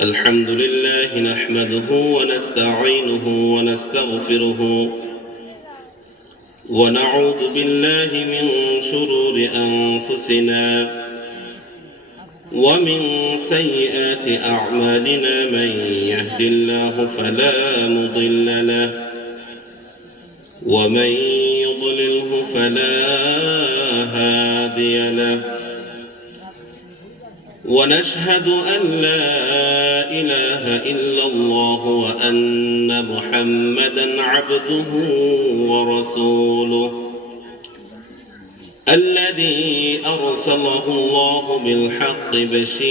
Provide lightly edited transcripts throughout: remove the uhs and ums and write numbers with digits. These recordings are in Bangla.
الحمد لله نحمده ونستعينه ونستغفره ونعوذ بالله من شرور أنفسنا ومن سيئات أعمالنا من يهد الله فلا مضل له ومن يضلله فلا هادي له ونشهد أن لا إله إلا الله وأن محمدًا عبده ورسوله الذي أرسله الله بالحق بشيرًا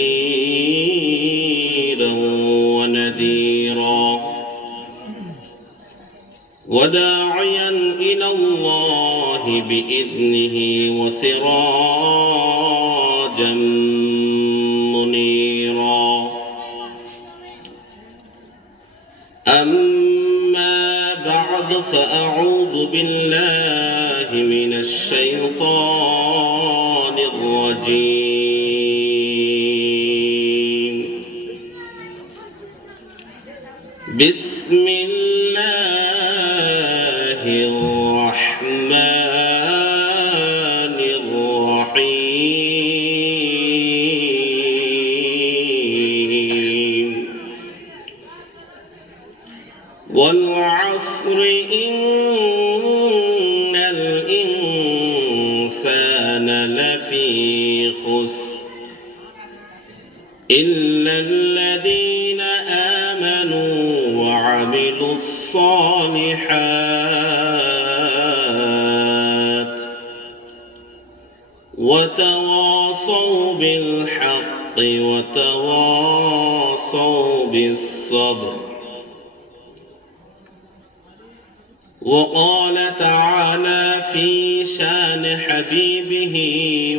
ونذيرًا وداعيًا إلى الله بإذنه وسراجًا منيرا أما بعد فأعوذ بالله من الشيطان الرجيم بسم الله الرحمن الرحيم والعصر إن الإنسان لفي خسر إلا الذين آمنوا وعملوا الصالحات وتواصوا بالحق وتواصوا بالصبر وقال تعالى في شان حبيبه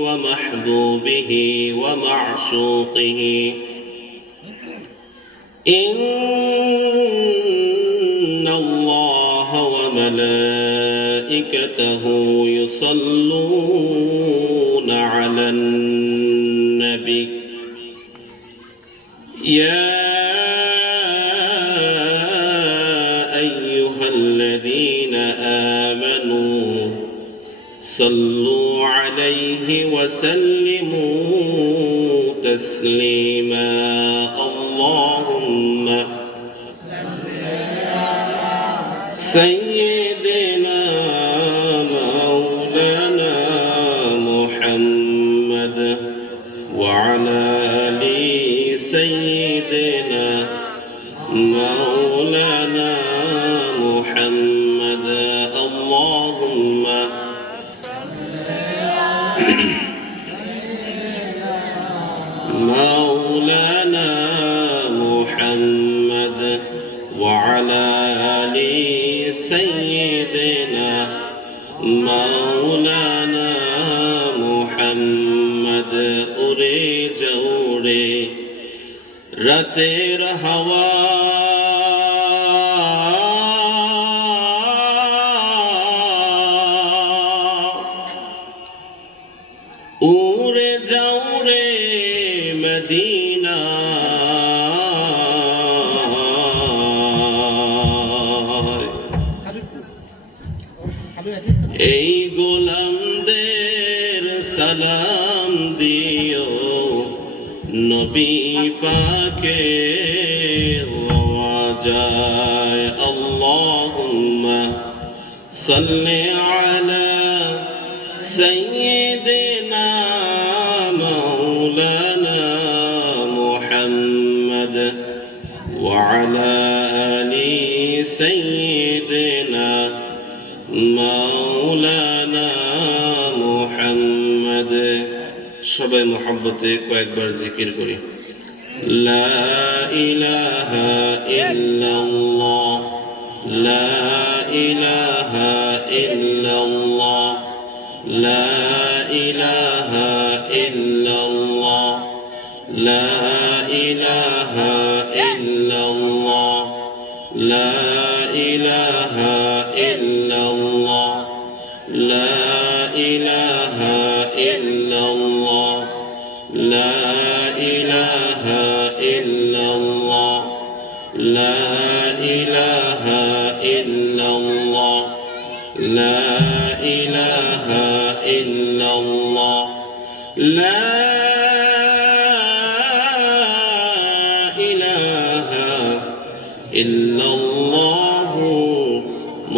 ومحبوبه ومعشوقه إن الله وملائكته يصلون على النبي يا أيها الذين آمنوا صلوا عليه وسلموا تسليما اللهم سيدنا مولانا محمد وعلى آل سيدنا مولانا محمد اللهم مولانا محمد وعلى آل سيدنا مولانا محمد উড়ে জোড়ে রাতের হাওয়া উড়ে যাও রে মদিনা এই গোলামদের সালাম দিও নবী পাকের ওয়াজায় আল্লাহুম্মা সাল্লি আলা সাইয়্যিদিনা মাওলানা মুহাম্মদ ওয়া আলা আলি সাইয়্যিদিনা মাওলানা মুহাম্মদ সবাই মুহাব্বতে কয়েকবার জিকির করি লা ইলাহা ইল্লাল্লাহ লা ইলাহা ইল্লাল্লাহ লা ইলাহা ইল্লাল্লাহ লা ইলাহা ইল্লাল্লাহ লা ইলাহা ইল্লাল্লাহ লা ইলাহা ইল্লাল্লাহ لا إله إلا الله لا إله إلا الله لا إله إلا الله لا إله إلا الله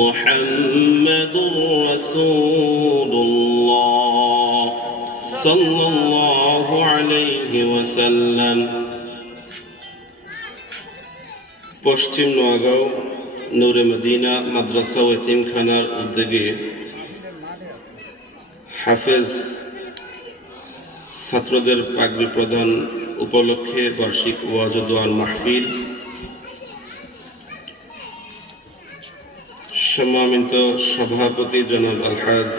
محمد رسول الله صلى الله عليه وسلم পশ্চিম নোয়াগাঁও নূরে মদিনা মাদ্রাসা ও এতিমখানার উদ্যোগে হাফেজ ছাত্রদের পাগড়ি প্রদান উপলক্ষে বার্ষিক ওয়াজ ও দোয়ার মাহফিল। সম্মানিত সভাপতি জনাব আলহাজ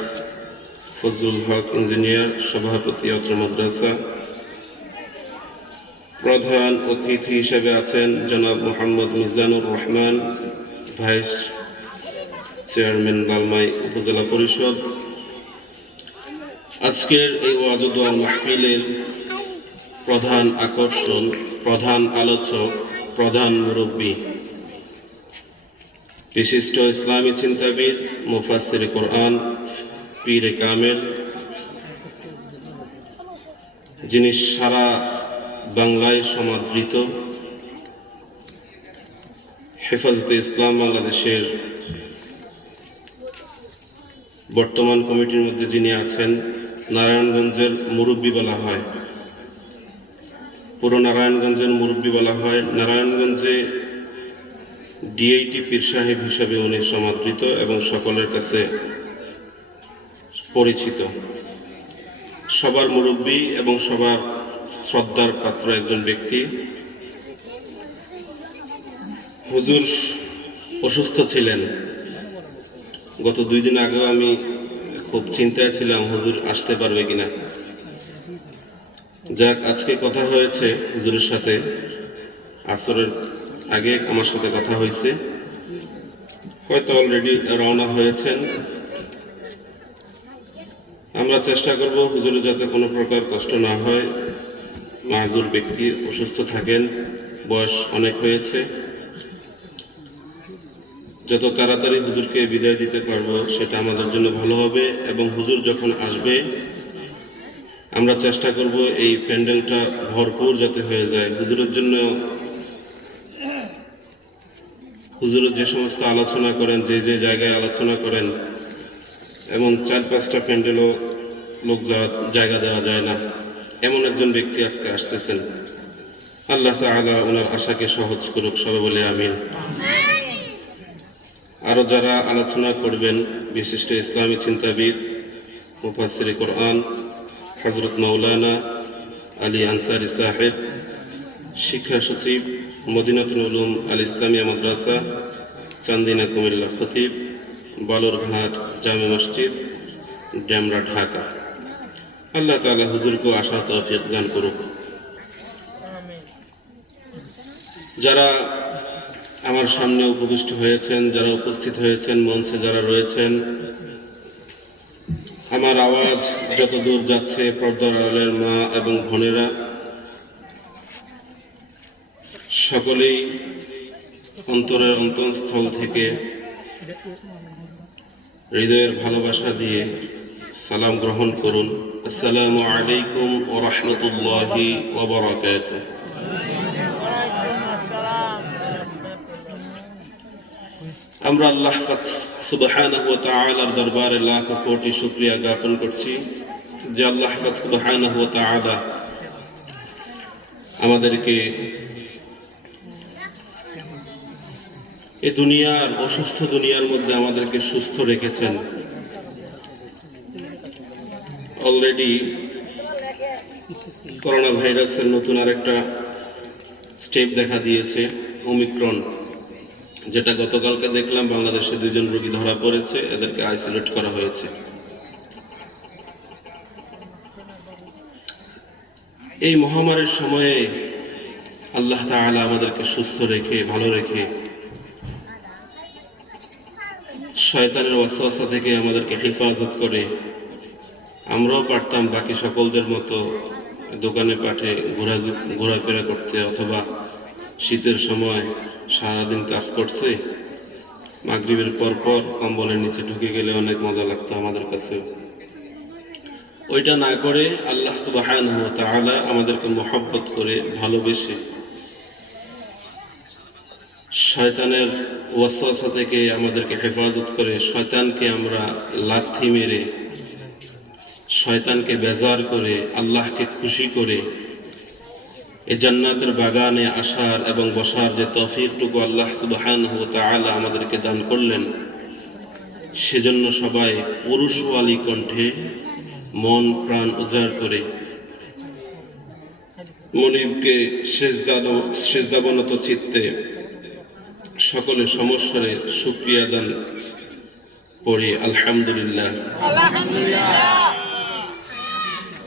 ফজলুল হক ইঞ্জিনিয়ার, সভাপতি অত্র মাদ্রাসা। প্রধান অতিথি হিসেবে আছেন জনাব মোহাম্মদ মিজানুর রহমান, ভাইস চেয়ারম্যান লালমাই উপজেলা পরিষদ। আজকের এই ওয়াজ ও দোয়া মাহফিলের প্রধান আকর্ষণ, প্রধান আলোচক, প্রধান মুরব্বী, বিশিষ্ট ইসলামী চিন্তাবিদ, মুফাসসির কোরআন, পীরে কামেল, যিনি সারা বাংলায় সমাদৃত, হেফাজতে ইসলাম বাংলাদেশের বর্তমান কমিটির মধ্যে যিনি আছেন, নারায়ণগঞ্জের মুরব্বী বলা হয়, পুরো নারায়ণগঞ্জের মুরব্বী বলা হয়। নারায়ণগঞ্জে ডিআইটি পীর সাহেব হিসাবে উনি সমাদৃত এবং সকলের কাছে পরিচিত, সবার মুরব্বী এবং সবার শ্রদ্ধার পাত্র একজন ব্যক্তি। হুজুর অসুস্থ ছিলেন, গত 2 দিন আগেও আমি খুব চিন্তায় ছিলাম হুজুর আসতে পারবে কিনা। যাক, আজকে কথা হয়েছে হুজুরের সাথে, আসরের আগে আমার সাথে কথা হয়েছে, হয়তো অলরেডি রওনা হয়েছেন। আমরা চেষ্টা করব হুজুরের যাতে কোনো প্রকার কষ্ট না হয়। মাহজুর ব্যক্তি অসুস্থ থাকেন, বয়স অনেক হয়েছে, যত তাড়াতাড়ি হুজুরকে বিদায় দিতে পারবো সেটা আমাদের জন্য ভালো হবে। এবং হুজুর যখন আসবে আমরা চেষ্টা করব এই প্যান্ডেলটা ভরপুর যাতে হয়ে যায়। হুজুরের জন্য, হুজুরের যে সমস্ত আলোচনা করেন, যে যে জায়গায় আলোচনা করেন, এমন 4-5টা প্যান্ডেলও লোক জায়গা দেওয়া যায় না, এমন একজন ব্যক্তি আজকে আসতেছেন। আল্লাহ তাআলা ওনার আশাকে সহজ করুক, সবাই বলে আমিন। আরো যারা আলোচনা করবেন, বিশিষ্ট ইসলামী চিন্তাবিদ, মুফাসসির কোরআন হযরত মাওলানা আলী আনসারী সাহেব, শিক্ষা সচিব, মদিনাতুল উলুম আল ইসলামিয়া মাদ্রাসা, চান্দিনা কুমিল্লা খতিব, বালুরঘাট জামে মসজিদ, ডেমরা ঢাকা। আল্লাহ তাআলা হুজুরকে আশা তৌফিক দান করুক। যারা আমার সামনে উপবিষ্ট হয়েছেন, যারা উপস্থিত হয়েছেন, মঞ্চে যারা রয়েছেন, আমার আওয়াজ যত দূর যাচ্ছে, পর্দার আড়ালের মা এবং বোনেরা, সকলেই অন্তরের অন্তঃস্থল থেকে হৃদয়ের ভালোবাসা দিয়ে সালাম গ্রহণ করুন। আসসালামু আলাইকুম ওয়া রাহমাতুল্লাহি ওয়া বারাকাতুহু। আমরা আল্লাহ সুবহানাহু ওয়া তাআলার দরবারে লাখ কোটি শুকরিয়া জ্ঞাপন করছি যে আল্লাহ সুবহানাহু ওয়া তাআলা আমাদেরকে এই দুনিয়ার অসুস্থ দুনিয়ার মধ্যে আমাদেরকে সুস্থ রেখেছেন। অলরেডি করোনা ভাইরাসের নতুন আরেকটা স্টেপ দেখা দিয়েছে, ওমিক্রন, যেটা গতকালকে দেখলাম বাংলাদেশে 2 জন রোগী ধরা পড়েছে, এদেরকে আইসোলেট করা হয়েছে। এই মহামারীর সময়ে আল্লাহ তাআলা আমাদেরকে সুস্থ রেখে, ভালো রেখে, শয়তানের ওয়াসওয়াসা থেকে আমাদেরকে হেফাজত করে আমরাও পারতাম বাকি সকলদের মতো দোকানে পাঠে ঘোরাফেরা করতে, অথবা শীতের সময় সারাদিন কাজ করছে, মাগরিবের পর কম্বলের নিচে ঢুকে গেলে অনেক মজা লাগতো আমাদের কাছে। ওইটা না করে আল্লাহ সুবহানাহু ওয়া তাআলা আমাদেরকে মহব্বত করে ভালোবেসে শয়তানের ওয়াসওয়াসা থেকে আমাদেরকে হেফাজত করে, শয়তানকে আমরা লাথি মেরে, শয়তানকে বেজার করে, আল্লাহকে খুশি করে এই জান্নাতের বাগানে আসার এবং বসার যে তৌফিকটুকু আল্লাহ সুবহানাহু ওয়া তাআলা আমাদেরকে দান করলেন, সেজন্য সবাই পুরুষওয়ালী কণ্ঠে মন প্রাণ উজাড় করে মনিবকে সেজদাবনত চিত্তে সকলে সমস্বরে শুকরিয়া দান পড়ি আলহামদুলিল্লাহ।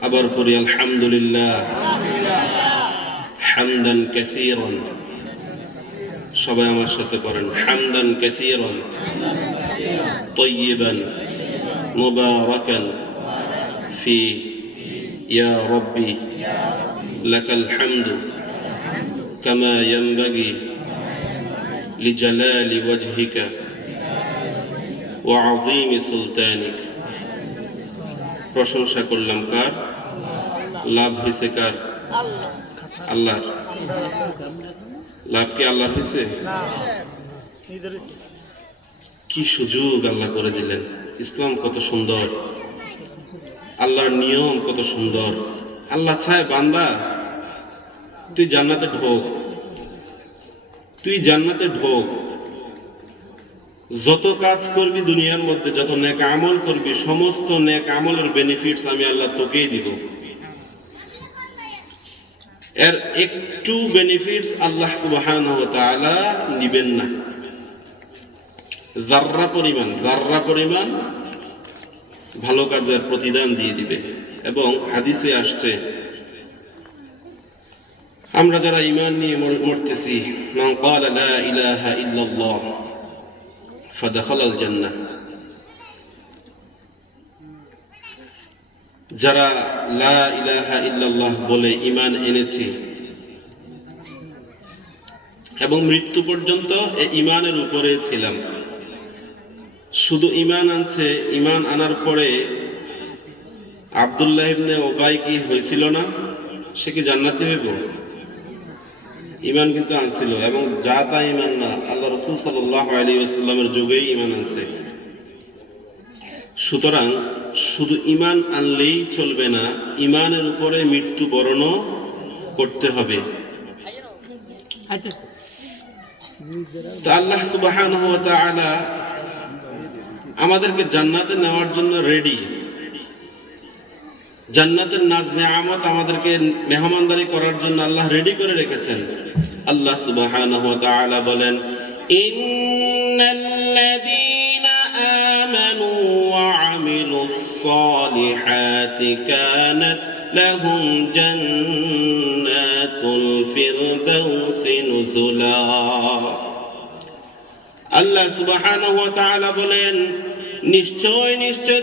আবার পড়ি আলহামদুলিল্লাহ হামদান কাসীরান। সবাই আমার সাথে পড়েন হামদান কাসীরান তাইয়িবান মুবারাকান ফি ইয়া রাব্বি লাকাল হামদু কামা ইয়ানবাগি লিজালালি ওয়াজহিকা ওয়া আযীমি সুলতানিক। প্রশংসা করলাম কার? লাভ হয়েছে কার? আল্লাহর। লাভ কি আল্লাহর হয়েছে? কি সুযোগ আল্লাহ করে দিলেন! ইসলাম কত সুন্দর, আল্লাহর নিয়ম কত সুন্দর। আল্লাহ চায় বান্দা তুই জান্নাতে ঢোক, তুই জান্নাতে ঢোক। যত কাজ করবি দুনিয়ার মধ্যে, যত নেক আমল করবি, সমস্ত নেক আমলের বেনিফিটস আমি আল্লাহ তোকেই দিব। এর একটু বেনিফিটস আল্লাহ সুবহানাহু ওয়া তাআলা নিবেন না। যাররা পরিমাণ ভালো কাজের প্রতিদান দিয়ে দিবে। এবং হাদিসে আসছে, আমরা যারা ঈমান নিয়ে মরতেছি, মান ক্বালা লা ইলাহা ইল্লাল্লাহ ফাদাখালাল জান্নাহ, যারা লা ইলাহা ইল্লাল্লাহ বলে ঈমান এনেছি এবং মৃত্যু পর্যন্ত এই ঈমানের উপরে ছিলাম। শুধু ঈমান আনছে, ঈমান আনার পরে আব্দুল্লাহ ইবনে উবাই কি হয়েছিল না? সে কি জান্নাতি হইব? ঈমান কিন্তু আনছিল, এবং যা তা ঈমান না, আল্লাহ রাসূল সাল্লাল্লাহু আলাইহি ওয়াসাল্লামের যুগেই ঈমান আনছে। সুতরাং শুধু ঈমান আনলেই চলবে না, ঈমানের উপরে মৃত্যুবরণও করতে হবে। তো আল্লাহ সুবহানাহু ওয়া তাআলা আমাদেরকে জান্নাতে নেওয়ার জন্য রেডি। জান্নাতের নাজ নেয়ামত আমাদেরকে মেহমানদারি করার জন্য আল্লাহ রেডি করে রেখেছেন। আল্লাহ সুবহানাহু ওয়া তাআলা বলেন, ইন্নাল্লাযীনা আমানু ওয়া আমিলুস সালিহাতি কানাত লাহুম জান্নাতুল ফিরদাউসি নুজুলা। আল্লাহ সুবহানাহু ওয়া তাআলা বলেন, নিশ্চয়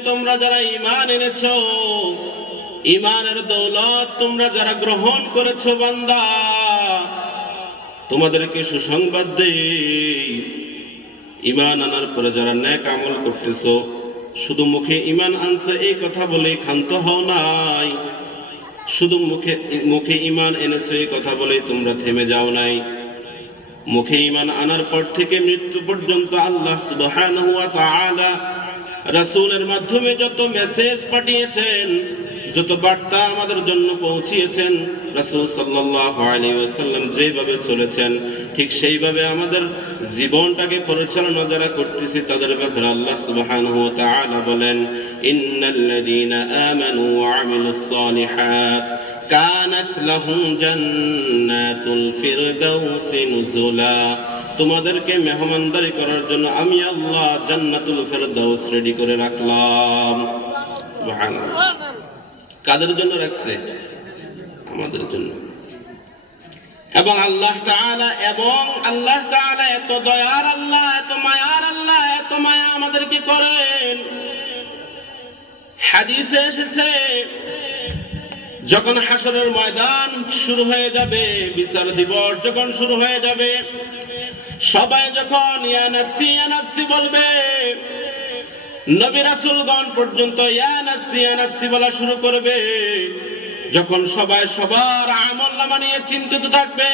তোমরা যারা ঈমান এনেছো, ঈমানের দৌলত তোমরা যারা গ্রহণ করেছো, বান্দা তোমাদেরকে সুসংবাদ দেই, ঈমান আনার পরে যারা নেক আমল করতেছো, শুধু মুখে ঈমান আনছো এই কথা বলে ক্ষান্ত হও নাই, শুধু মুখে ঈমান এনেছো এই কথা বলে তোমরা থেমে যাও নাই। মুখে ঈমান আনার পর থেকে মৃত্যু পর্যন্ত আল্লাহ সুবহানাহু ওয়া তাআলা রাসূলের মাধ্যমে যত মেসেজ পাঠিয়েছেন, যত বার্তা আমাদের জন্য পৌঁছিয়েছেন, রাসূল সাল্লাল্লাহু আলাইহি ওয়াসাল্লাম যেভাবে চলেছেন, ঠিক সেইভাবে আমাদের জীবনটাকে পরিচালনা যারা করতেছি তাদের ব্যাপারে আল্লাহ সুবহানাহু ওয়া তাআলা বলেন, ইন্নাল্লাযীনা আমানু ওয়া আমিলুস সালিহাত কানাত লাহুম জান্নাতুল ফিরদাউসি নুজুলা। তোমাদেরকে মেহমানদারি করার জন্য আমি আল্লাহ জান্নাতুল ফিরদাউস রেডি করে রাখলাম। সুবহানাল্লাহ। কাদের জন্য রাখছে? আমাদের জন্য। এবং আল্লাহ তাআলা এত দয়ার আল্লাহ, এত মায়ার আল্লাহ, এত মায়া আমাদেরকে করেন। হাদিসে এসেছে, যখন হাসরের ময়দান শুরু হয়ে যাবে, বিচার দিবস যখন শুরু হয়ে যাবে, সবাই যখন ইয়া নাফসি ইয়া নাফসি বলবে, নবী রাসূলগণ পর্যন্ত ইয়া নাফসি ইয়া নাফসি বলা শুরু করবে, যখন সবাই সবার আমলনামা নিয়ে চিন্তিত থাকবে,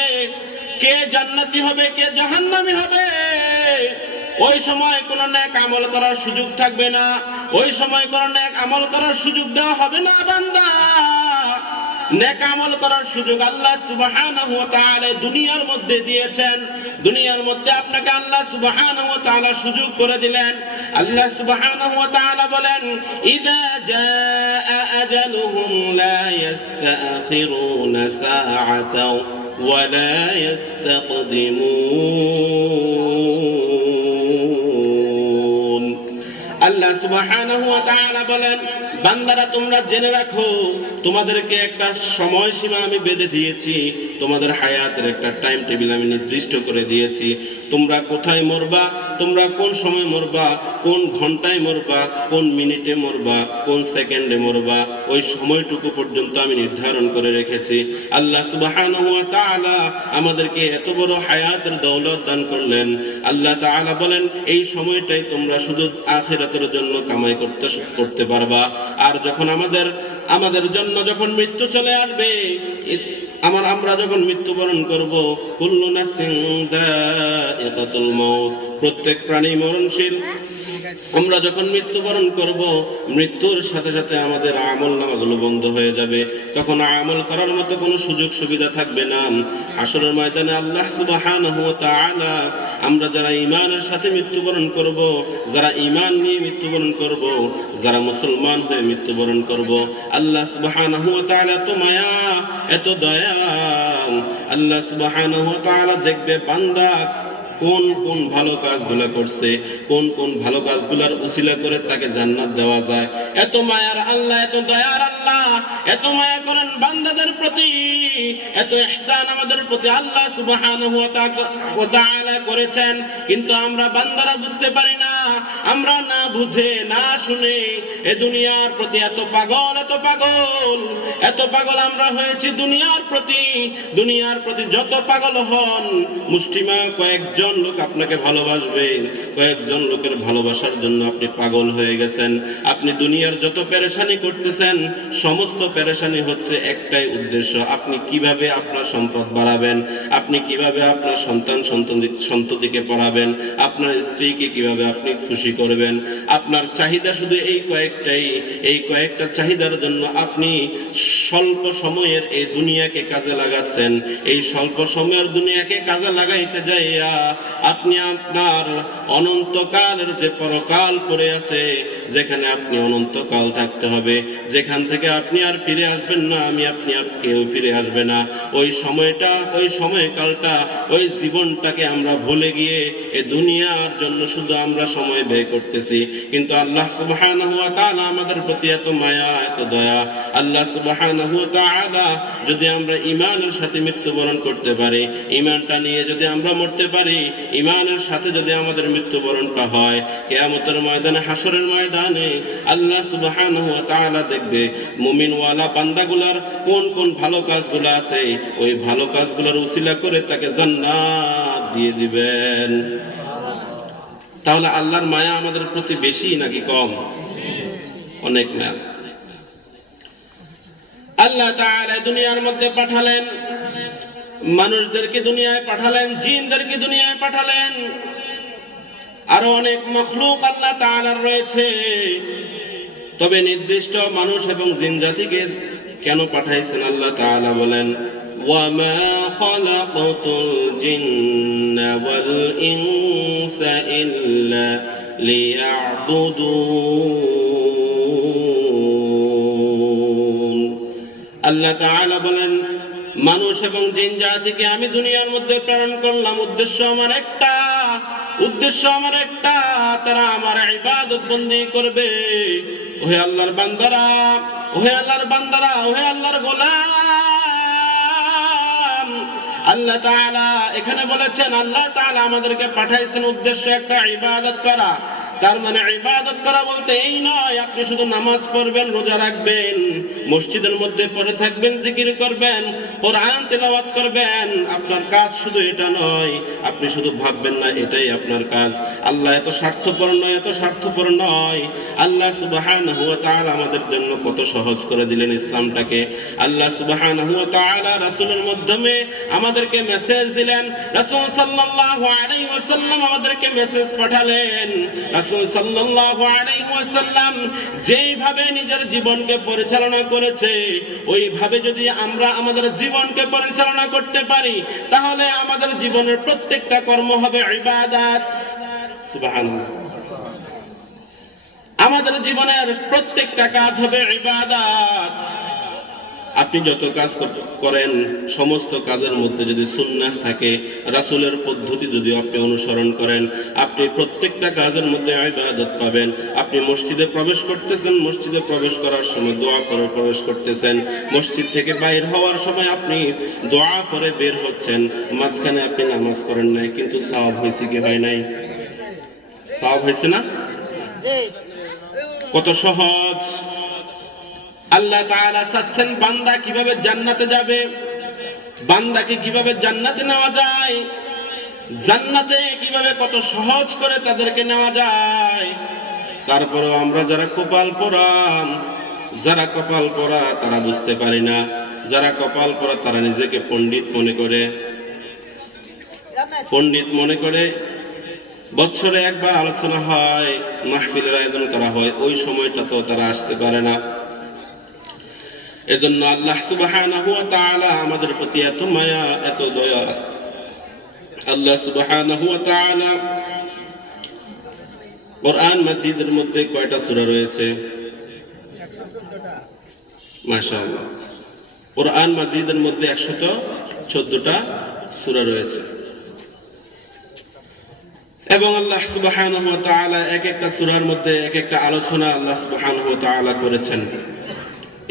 কে জান্নাতি হবে কে জাহান্নামী হবে, ওই সময় কোন নেক আমল করার সুযোগ থাকবে না, ওই সময় কোন নেক আমল করার সুযোগ দেওয়া হবে না। বান্দা, নেক আমল করার সুযোগ আল্লাহ সুবহানাহু ওয়া তাআলা দুনিয়ার মধ্যে দিয়েছেন। দুনিয়ার মধ্যে আপনাকে আল্লাহ সুবহানাহু ওয়া তাআলা সুযোগ করে দিলেন। আল্লাহ সুবহানাহু ওয়া তাআলা বলেন, ইযা জাআ আজালুহুম লা ইস্তাখিরুনা সাআতাও ওয়া লা ইস্তাকদিমুন। আল্লাহ সুবহানাহু ওয়া তাআলা বলেন, বান্দারা তোমরা জেনে রাখো, তোমাদেরকে একটা সময়সীমা আমি বেঁধে দিয়েছি, তোমাদের হায়াতের একটা টাইম টেবিল আমি নির্দিষ্ট করে দিয়েছি। তোমরা কোথায় মরবা, তোমরা কোন সময় মরবা, কোন ঘন্টায় মরবা, কোন মিনিটে মরবা, কোন সেকেন্ডে মরবা, ওই সময়টুকু পর্যন্ত আমি নির্ধারণ করে রেখেছি। আল্লাহ সুবহানাহু ওয়া তাআলা আমাদেরকে এত বড় হায়াতের দৌলত দান করলেন। আল্লাহ তাআলা বলেন, এই সময়টাই তোমরা শুধু আখিরাতের জন্য কামাই করতে পারবা। আর যখন আমাদের জন্য যখন মৃত্যু চলে আসবে, আমরা যখন মৃত্যুবরণ করব, কুল্লু নাফসিন যায়িকাতুল মাউত, প্রত্যেক প্রাণী মরণশীল। আমরা যখন মৃত্যুবরণ করব, মৃত্যুর সাথে সাথে আমাদের আমলনামাগুলো বন্ধ হয়ে যাবে, তখন আমল করার মতো কোনো সুযোগ সুবিধা থাকবে না। হাসরের ময়দানে আল্লাহ সুবহানাহু ওয়া তাআলা আমরা যারা ঈমানের সাথে মৃত্যুবরণ করব, যারা ঈমান নিয়ে মৃত্যুবরণ করব, যারা মুসলমান হয়ে মৃত্যুবরণ করব, আল্লাহ সুবহানাহু ওয়া তাআলা এত মায়া এত দয়া। আল্লাহ সুবহানাহু ওয়া তাআলা দেখবে বান্দা কোন কোন ভালো কাজগুলো করছে, কোন কোন ভালো কাজগুলোর উসিলা করে তাকে জান্নাত দেওয়া যায়। এত মায়ার আল্লাহ, এত দয়ার আল্লাহ, এত মায়া করেন বান্দাদের প্রতি, এত ইহসান আমাদের প্রতি আল্লাহ সুবহানাহু ওয়া তাআলা করেছেন। কিন্তু আমরা বান্দারা বুঝতে পারি না, আমরা না বুঝে না শুনে এ দুনিয়ার প্রতি এত পাগল, এত পাগল, এত পাগল আমরা হয়েছি দুনিয়ার প্রতি। দুনিয়ার প্রতি যত পাগল হন, মুষ্টিমা কয়েকজন লোক আপনাকে ভালোবাসবে, কয়েকজন লোকের ভালোবাসার জন্য আপনি পাগল হয়ে গেছেন। আপনি দুনিয়ার যত পেরেশানি করতেছেন, সমস্ত পেরেশানি হচ্ছে একটাই উদ্দেশ্য, আপনি কিভাবে আপনার সম্পদ বাড়াবেন, আপনি কিভাবে আপনার সন্ততিকে পড়াবেন, আপনার স্ত্রীকে কিভাবে আপনি খুশি করবেন। আপনার চাহিদা শুধু এই কয়েকটাই। এই কয়েকটা চাহিদার জন্য আপনি স্বল্প সময়ের এই দুনিয়াকে কাজে লাগাচ্ছেন। এই স্বল্প সময়ের দুনিয়াকে কাজে লাগাইতে যাইয়া আপনি আপনার অনন্তকালের যে পরকাল পড়ে আছে, যেখানে আপনি অনন্তকাল থাকতে হবে, যেখান থেকে আপনি আর ফিরে আসবেন না, আপনি আর কেউ ফিরে আসবে না, ওই সময়টা, ওই সময়কালটা, ওই জীবনটাকে আমরা ভুলে গিয়ে এই দুনিয়ার জন্য শুধু আমরা সময় ব্যয় করতেছি। কিন্তু আল্লাহ সুবহানাহু ওয়া তাআলা আমাদের প্রতি এত মায়া, এত দয়া। আল্লাহ সুবহানাহু ওয়া তাআলা যদি আমরা ঈমানের সাথে মৃত্যুবরণ করতে পারি, ঈমানটা নিয়ে যদি আমরা মরতে পারি, ঈমানের সাথে যদি আমাদের মৃত্যুবরণটা হয়, কিয়ামতের ময়দানে, হাসরের ময়দানে আল্লাহ সুবহানাহু ওয়া তাআলা দেখবে মুমিনওয়ালা বান্দাগুলার কোন কোন ভালো কাজগুলো আছে, ওই ভালো কাজগুলোর উসিলা করে তাকে জান্নাত দিয়ে দিবেন। তাহলে আল্লাহর মায়া আমাদের প্রতি বেশি নাকি কম? অনেক মায়া। আল্লাহ তাআলা দুনিয়ার মধ্যে পাঠালেন, মানুষদেরকে দুনিয়ায় পাঠালেন, জিনদেরকে দুনিয়ায় পাঠালেন, আরো অনেক মখলুক আল্লাহ তাআলার রয়েছে। তবে নির্দিষ্ট মানুষ এবং জিন জাতিকে কেন পাঠাইছেন আল্লাহ তাআলা বলেন, ওয়ামা খালাকাতুল জিন্না ওয়াল ইনসা ইল্লা লিয়াবুদুন। আল্লাহ তাআলা বলেন, মানুষ এবং জিন জাতিকে আমি দুনিয়ার মধ্যে প্রেরণ করলাম, উদ্দেশ্য আমার একটা, তারা আমার ইবাদত বন্দেগী করবে। ওহে আল্লাহর বান্দারা, ওহে আল্লাহর বান্দারা, ওহে আল্লাহর গোলাম। আল্লাহ তাআলা এখানে বলেছেন, আল্লাহ তাআলা আমাদেরকে পাঠাইছেন উদ্দেশ্য একটা, ইবাদত করা। তার মানে ইবাদত করা বলতে এই নয় আপনি শুধু নামাজ পড়বেন, রোজা রাখবেন, মসজিদের মধ্যে পড়ে থাকবেন, জিকির করবেন, কোরআন তেলাওয়াত করবেন। আপনার কাজ শুধু এটা নয়, আপনি শুধু ভাববেন না এটাই আপনার কাজ। আল্লাহ এত স্বার্থপর নয়, এত স্বার্থপর নয়। আল্লাহ সুবহানাহু ওয়া তাআলা আমাদের জন্য কত সহজ করে দিলেন ইসলামটাকে। আল্লাহ সুবহানাহু ওয়া তাআলা রাসূলের মাধ্যমে আমাদেরকে মেসেজ দিলেন। রাসূল সাল্লাল্লাহু আলাইহি ওয়াসাল্লাম আমাদেরকে মেসেজ পাঠালেন। রাসূল সাল্লাল্লাহু আলাইহি ওয়াসাল্লাম যেইভাবে নিজের জীবনকে পরিচালনা করেছে, ওইভাবে যদি আমরা আমাদের জীবনকে পরিচালনা করতে পারি, তাহলে আমাদের জীবনের প্রত্যেকটা কর্ম হবে ইবাদত। সুবহানাল্লাহ। আমাদের জীবনের প্রত্যেকটা কাজ হবে ইবাদত। আপনি যত কাজ করেন, সমস্ত কাজের মধ্যে যদি সুন্নাহ থাকে, রাসূলের পদ্ধতি যদি আপনি অনুসরণ করেন, আপনি প্রত্যেকটা কাজের মধ্যে ইবাদত পাবেন। আপনি মসজিদে প্রবেশ করতেছেন, মসজিদে প্রবেশ করার সময় দোয়া করে প্রবেশ করতেছেন। মসজিদ থেকে বাইর হওয়ার সময় আপনি দোয়া করে বের হচ্ছেন। মাঝখানে আপনি নামাজ পড়েন নাই, কিন্তু সওয়াব হয়েছে কি হয় নাই? সওয়াব হয়েছে না? কত সহজ। আল্লাহ তাআলা চাচ্ছেন বান্দা কিভাবে জান্নাতে যাবে, বান্দাকে কিভাবে জান্নাতে নেওয়া যায়, জান্নাতে কিভাবে কত সহজ করে তাদেরকে নেওয়া যায়। তারপরেও আমরা যারা কপাল পোড়া তারা বুঝতে পারি না। যারা কপাল পোড়া তারা নিজেকে পণ্ডিত মনে করে। বৎসরে একবার আলোচনা হয়, মাহফিলের আয়োজন করা হয়, ওই সময়টা তো তারা আসতে পারে না। এজন্য আল্লাহ সুবহানাহু ওয়া তাআলা আমাদের প্রতি এত মায়া, এত দয়া। আল্লাহ সুবহানাহু ওয়া তাআলা কোরআন মাজিদের মধ্যে কয়টা সূরা রয়েছে? 114টা। মাশাআল্লাহ। কোরআন মাজিদের মধ্যে 114টা সূরা রয়েছে। এবং আল্লাহ সুবহানাহু ওয়া তাআলা এক একটা সূরার মধ্যে এক একটা আলোচনা আল্লাহ সুবহানাহু ওয়া তাআলা করেছেন।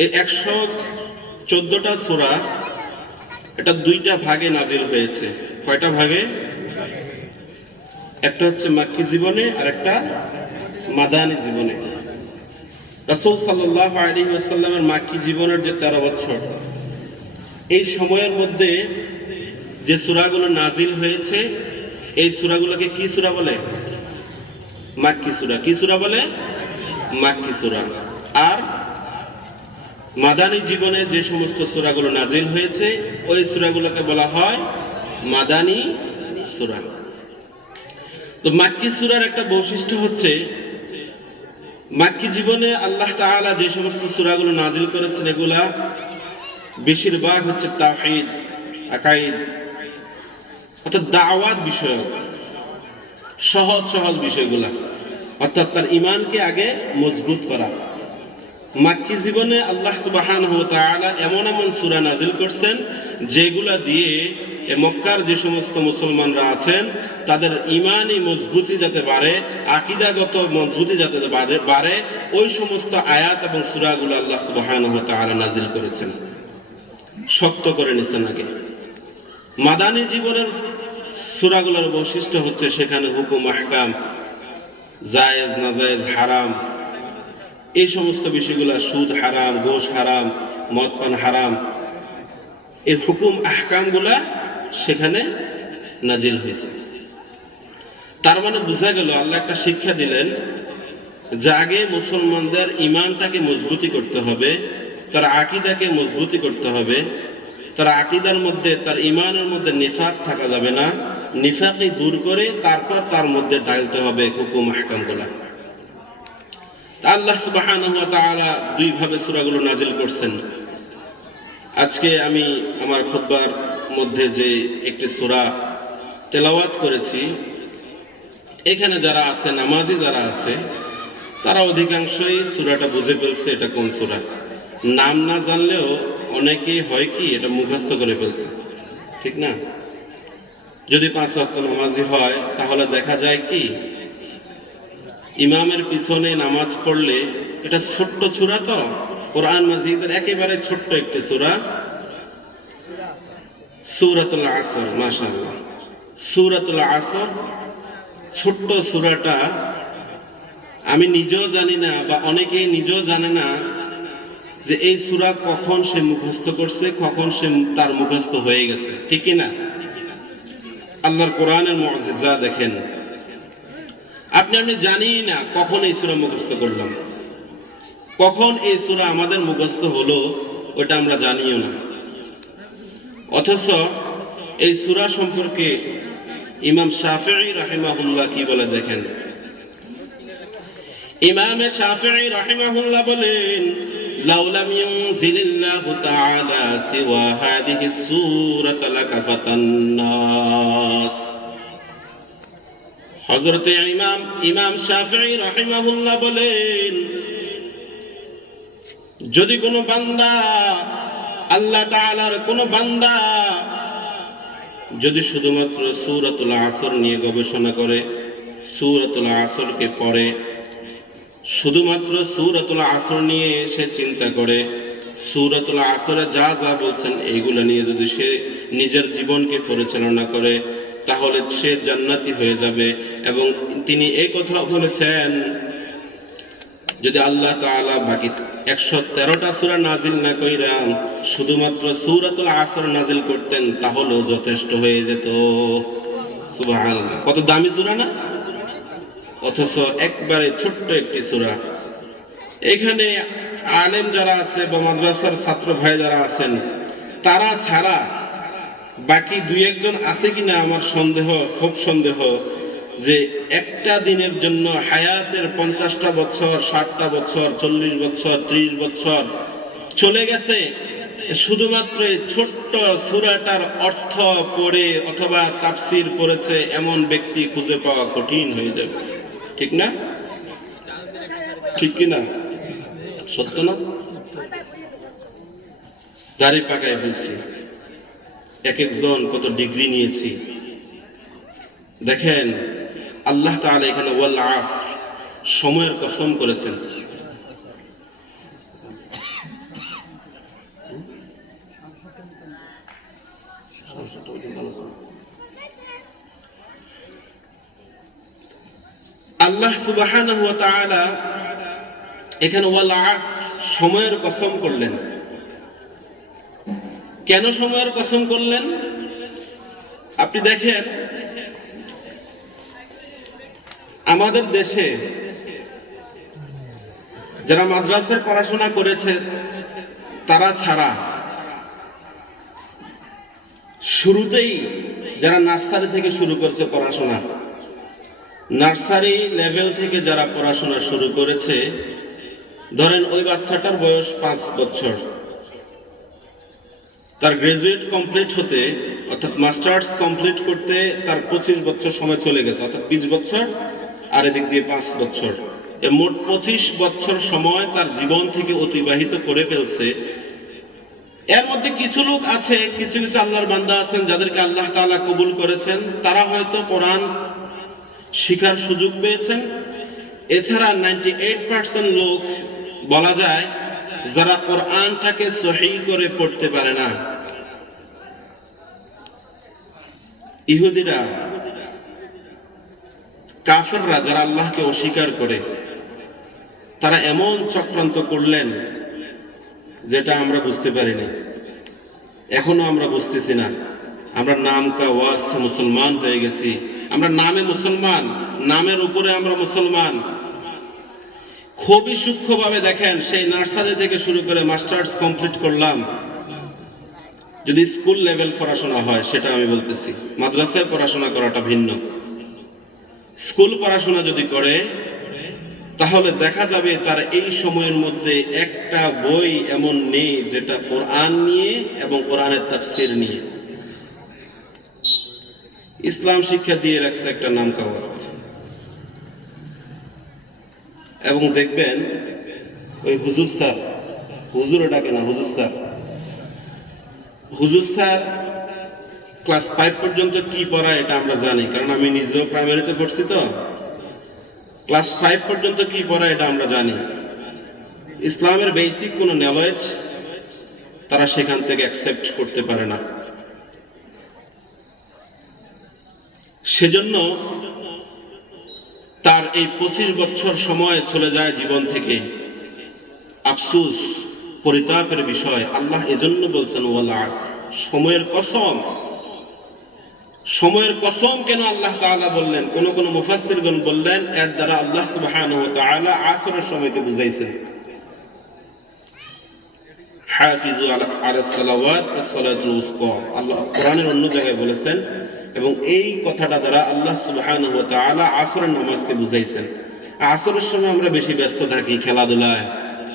এই 114টা সূরা এটা দুইটা ভাগে নাজিল হয়েছে। কয়টা ভাগে? একটা হচ্ছে মাক্কি জীবনে আর একটা মাদানী জীবনে। রাসূল সাল্লাল্লাহু আলাইহি ওয়াসাল্লামের মাক্কি জীবনের যে 13 বছর, এই সময়ের মধ্যে যে সূরাগুলো নাজিল হয়েছে, এই সূরাগুলোকে কি সূরা বলে? মাক্কি সূরা। কি সূরা বলে? মাক্কি সূরা। আর মাদানী জীবনে যে সমস্ত সূরাগুলো নাজিল হয়েছে, ওই সূরাগুলোকে বলা হয় মাদানী সূরা। তো মাক্কি সূরার একটা বৈশিষ্ট্য হচ্ছে, মাক্কি জীবনে আল্লাহ তাআলা যে সমস্ত সূরাগুলো নাজিল করেছেন, এগুলা বেশিরভাগ হচ্ছে তাওহীদ, আকাইদ, অর্থাৎ দাওয়াত বিষয়ক, সহজ বিষয়গুলা, অর্থাৎ তার ঈমানকে আগে মজবুত করা। মাক্কি জীবনে আল্লাহ সুবহানাহু ওয়া তাআলা এমন সূরা নাজিল করছেন, যেগুলা দিয়ে মক্কার যে সমস্ত মুসলমানরা আছেন তাদের ঈমানি মজবুতি যাতে বাড়ে, আকীদাগত মজবুতি যাতে বাড়ে, ওই সমস্ত আয়াত এবং সূরাগুলো আল্লাহ সুবহানাহু ওয়া তাআলা নাজিল করেছেন, শক্ত করে নিছেন আগে। মাদানী জীবনের সূরাগুলোর বৈশিষ্ট্য হচ্ছে, সেখানে হুকুম আহকাম, জায়েজ নাজায়েজ, হারাম, এই সমস্ত বিষয়গুলো, সুদ হারাম, ঘুষ হারাম, মদ পান হারাম, এই হুকুম আহকামগুলা সেখানে নাজিল হয়েছে। তার মানে বোঝা গেল আল্লাহ একটা শিক্ষা দিলেন যে আগে মুসলমানদের ঈমানটাকে মজবুতি করতে হবে, তার আকীদাকে মজবুতি করতে হবে, তার আকীদার মধ্যে, তার ঈমানের মধ্যে নিফাক থাকা যাবে না, নিফাকি দূর করে তারপর তার মধ্যে ঢালতে হবে হুকুম আহকামগুলা। আল্লাহ সুবহানাহু ওয়া তাআলা দুই ভাবে সূরাগুলো নাজিল করছেন। আজকে আমি আমার খুতবার মধ্যে যে একটি সূরা তেলাওয়াত করেছি, এখানে যারা আছে, নামাজি যারা আছে, তারা অধিকাংশই সূরাটা বুঝে ফেলছে এটা কোন সূরা। নাম না জানলেও অনেকেই হয় কি এটা মুখস্থ করে ফেলছে, ঠিক না? যদি 5 ওয়াক্ত নামাজি হয়, তাহলে দেখা যায় কি ইমামের পিছনে নামাজ পড়লে, এটা ছোট্ট সূরা, তো কোরআন মাজিদের একেবারে ছোট্ট একটি সূরা, সূরাতুল আসর। মাশাআল্লাহ, সূরাতুল আসর, ছোট্ট সূরাটা আমি নিজেও জানি না, বা অনেকেই নিজেও জানে না যে এই সূরা কখন সে মুখস্থ করছে, কখন সে তার মুখস্থ হয়ে গেছে, ঠিক কি না? আল্লাহর কোরআনের মুআজিজা দেখেন, আপনি জানি না কখন এই সূরা মুখস্থ করলাম, কখন এই সূরা আমাদের মুখস্থ হলো, ওটা আমরা জানিও না। অথচ এই সূরা সম্পর্কে ইমাম শাফিঈ রাহিমাহুল্লাহ কি বলে দেখেন। ইমাম শাফিঈ রাহিমাহুল্লাহ বলেন, লাউ লাম ইউনজিলিল্লাহু তাআলা সিওয়া হাদিহি সূরাত লাকাফাতান নাস। হযরত ইমাম শাফিঈ রাহিমাহুল্লাহ বলেন, যদি কোনো বান্দা, আল্লাহ তাআলার কোনো বান্দা যদি শুধুমাত্র সূরাতুল আসর নিয়ে গবেষণা করে, সূরাতুল আসরকে পড়ে, শুধুমাত্র সূরাতুল আসর নিয়ে সে চিন্তা করে, সূরাতুল আসরে যা যা বলছেন এইগুলা নিয়ে যদি সে নিজের জীবনকে পরিচালনা করে, তাহলে সে জান্নাতি হয়ে যাবে। এবং তিনি এই কথা বলেছেন, যদি আল্লাহ তাআলা বাকি 113টা সূরা নাজিল না কইরা শুধুমাত্র সূরাতুল আসর নাজিল করতেন, তাহলেও যথেষ্ট হয়ে যেত। সুবহানাল্লাহ, কত দামি সূরা না? অথচ একবারে ছোট্ট একটি সূরা। এখানে আলেম যারা আছে বা মাদ্রাসার ছাত্র ভাই যারা আছেন, তারা ছাড়া বাকি দুই একজন আছে কিনা আমার সন্দেহ, খুব সন্দেহ, যে একটা দিনের জন্য হায়াতের 50টা বছর, 60টা বছর, 40 বছর, 30 বছর চলে গেছে শুধুমাত্র এই ছোট্ট সূরাটার অর্থ পড়ে অথবা তাফসীর পড়েছে, এমন ব্যক্তি খুঁজে পাওয়া কঠিন হয়ে যাবে, ঠিক না? ঠিক কি না? সত্য না? দাড়ি পাকায় ফেলছি, এক একজন কত ডিগ্রি নিয়েছি। দেখেন আল্লাহ তাআলা এখানে ওয়াল আসর, সময়ের কসম করেছেন। আল্লাহ সুবহানাহু ওয়া তাআলা এখানে ওয়াল আসর, সময়ের কসম করলেন। কেন সময়ের কসম করলেন? আপনি দেখেন আমাদের দেশে যারা মাদ্রাসায় পড়াশোনা করেছে তারা ছাড়া শুরুতেই যারা নার্সারি থেকে শুরু করেছে পড়াশোনা, নার্সারি লেভেল থেকে যারা পড়াশোনা শুরু করেছে, ধরেন ওই বাচ্চাটার বয়স 5 বছর, তার গ্রাজুয়েট কমপ্লিট হতে অর্থাৎ মাস্টার্স কমপ্লিট করতে তার 25 বছর সময় চলে গেছে, অর্থাৎ 20 বছর আর এদিক দিয়ে 5 বছর, মোট 25 বছর সময় তার জীবন থেকে অতিবাহিত করে ফেলছে। এর মধ্যে কিছু লোক আছে, কিছু কিছু আল্লাহর বান্দা আছেন যাদেরকে আল্লাহ তাআলা কবুল করেছেন, তারা হয়তো কোরআন শিখার সুযোগ পেয়েছেন। এছাড়া 98% লোক বলা যায় যারা কোরআনটাকে সহিহ করে পড়তে পারে না। ইহুদিরা, কাফেররা যারা আল্লাহকে অস্বীকার করে, তারা এমন চক্রান্ত করলেন যেটা আমরা বুঝতে পারিনি, এখনো আমরা বুঝতেছি না। আমরা নাম কা ওয়াস্তে মুসলমান হয়ে গেছি, আমরা নামে মুসলমান, নামের উপরে আমরা মুসলমান। খুবই সূক্ষ্মভাবে দেখেন, সেই নার্সারি থেকে শুরু করে মাস্টার্স কমপ্লিট করলাম, যদি স্কুল লেভেল পড়াশোনা হয় সেটা আমি বলতেছি, মাদ্রাসায় পড়াশোনা করাটা ভিন্ন। স্কুল পড়াশোনা যদি করে তাহলে দেখা যাবে তার এই সময়ের মধ্যে একটা বই এমন নেই যেটা কোরআন নিয়ে এবং কোরআনের তাফসীর নিয়ে। ইসলাম শিক্ষা দিয়ে রাখছে একটা নাম কা ওয়াস্তে। এবং দেখবেন ওই হুজুর স্যার, হুজুর ডাকে না, হুজুর স্যার, হুজুর স্যার ক্লাস 5 পর্যন্ত কি পড়ায় এটা আমরা জানি, কারণ আমি নিজেও প্রাইমারিতে পড়ছি। তো ক্লাস 5 পর্যন্ত কি পড়ায় এটা আমরা জানি। ইসলামের বেসিক কোনো নলেজ তারা সেখান থেকে অ্যাকসেপ্ট করতে পারে না। সেজন্য তার এই 25 বছর সময় চলে যায় জীবন থেকে। আফসোস, পরিতাপের বিষয়। আল্লাহ এজন্য বলছেন ওয়াল আসর, সময়ের কসম। সময়ের কসম কেন আল্লাহ তাআলা বললেন? কোন কোন মুফাসসিরগণ বললেন এর দ্বারা আল্লাহ সুবহানাহু ওয়া তাআলা আসরের সময়কে বুঝাইছেন। হাফিজু আলাস সালাওয়াত ওয়াস সালাতুল উসতা, আল্লাহ কোরআনের অন্য জায়গায় বলেছেন, এবং এই কথাটা দ্বারা আল্লাহ সুবহানাহু ওয়া তাআলা আসরের নামাজকে বুঝাইছেন। আসরের সময় আমরা বেশি ব্যস্ত থাকি খেলাধুলায়,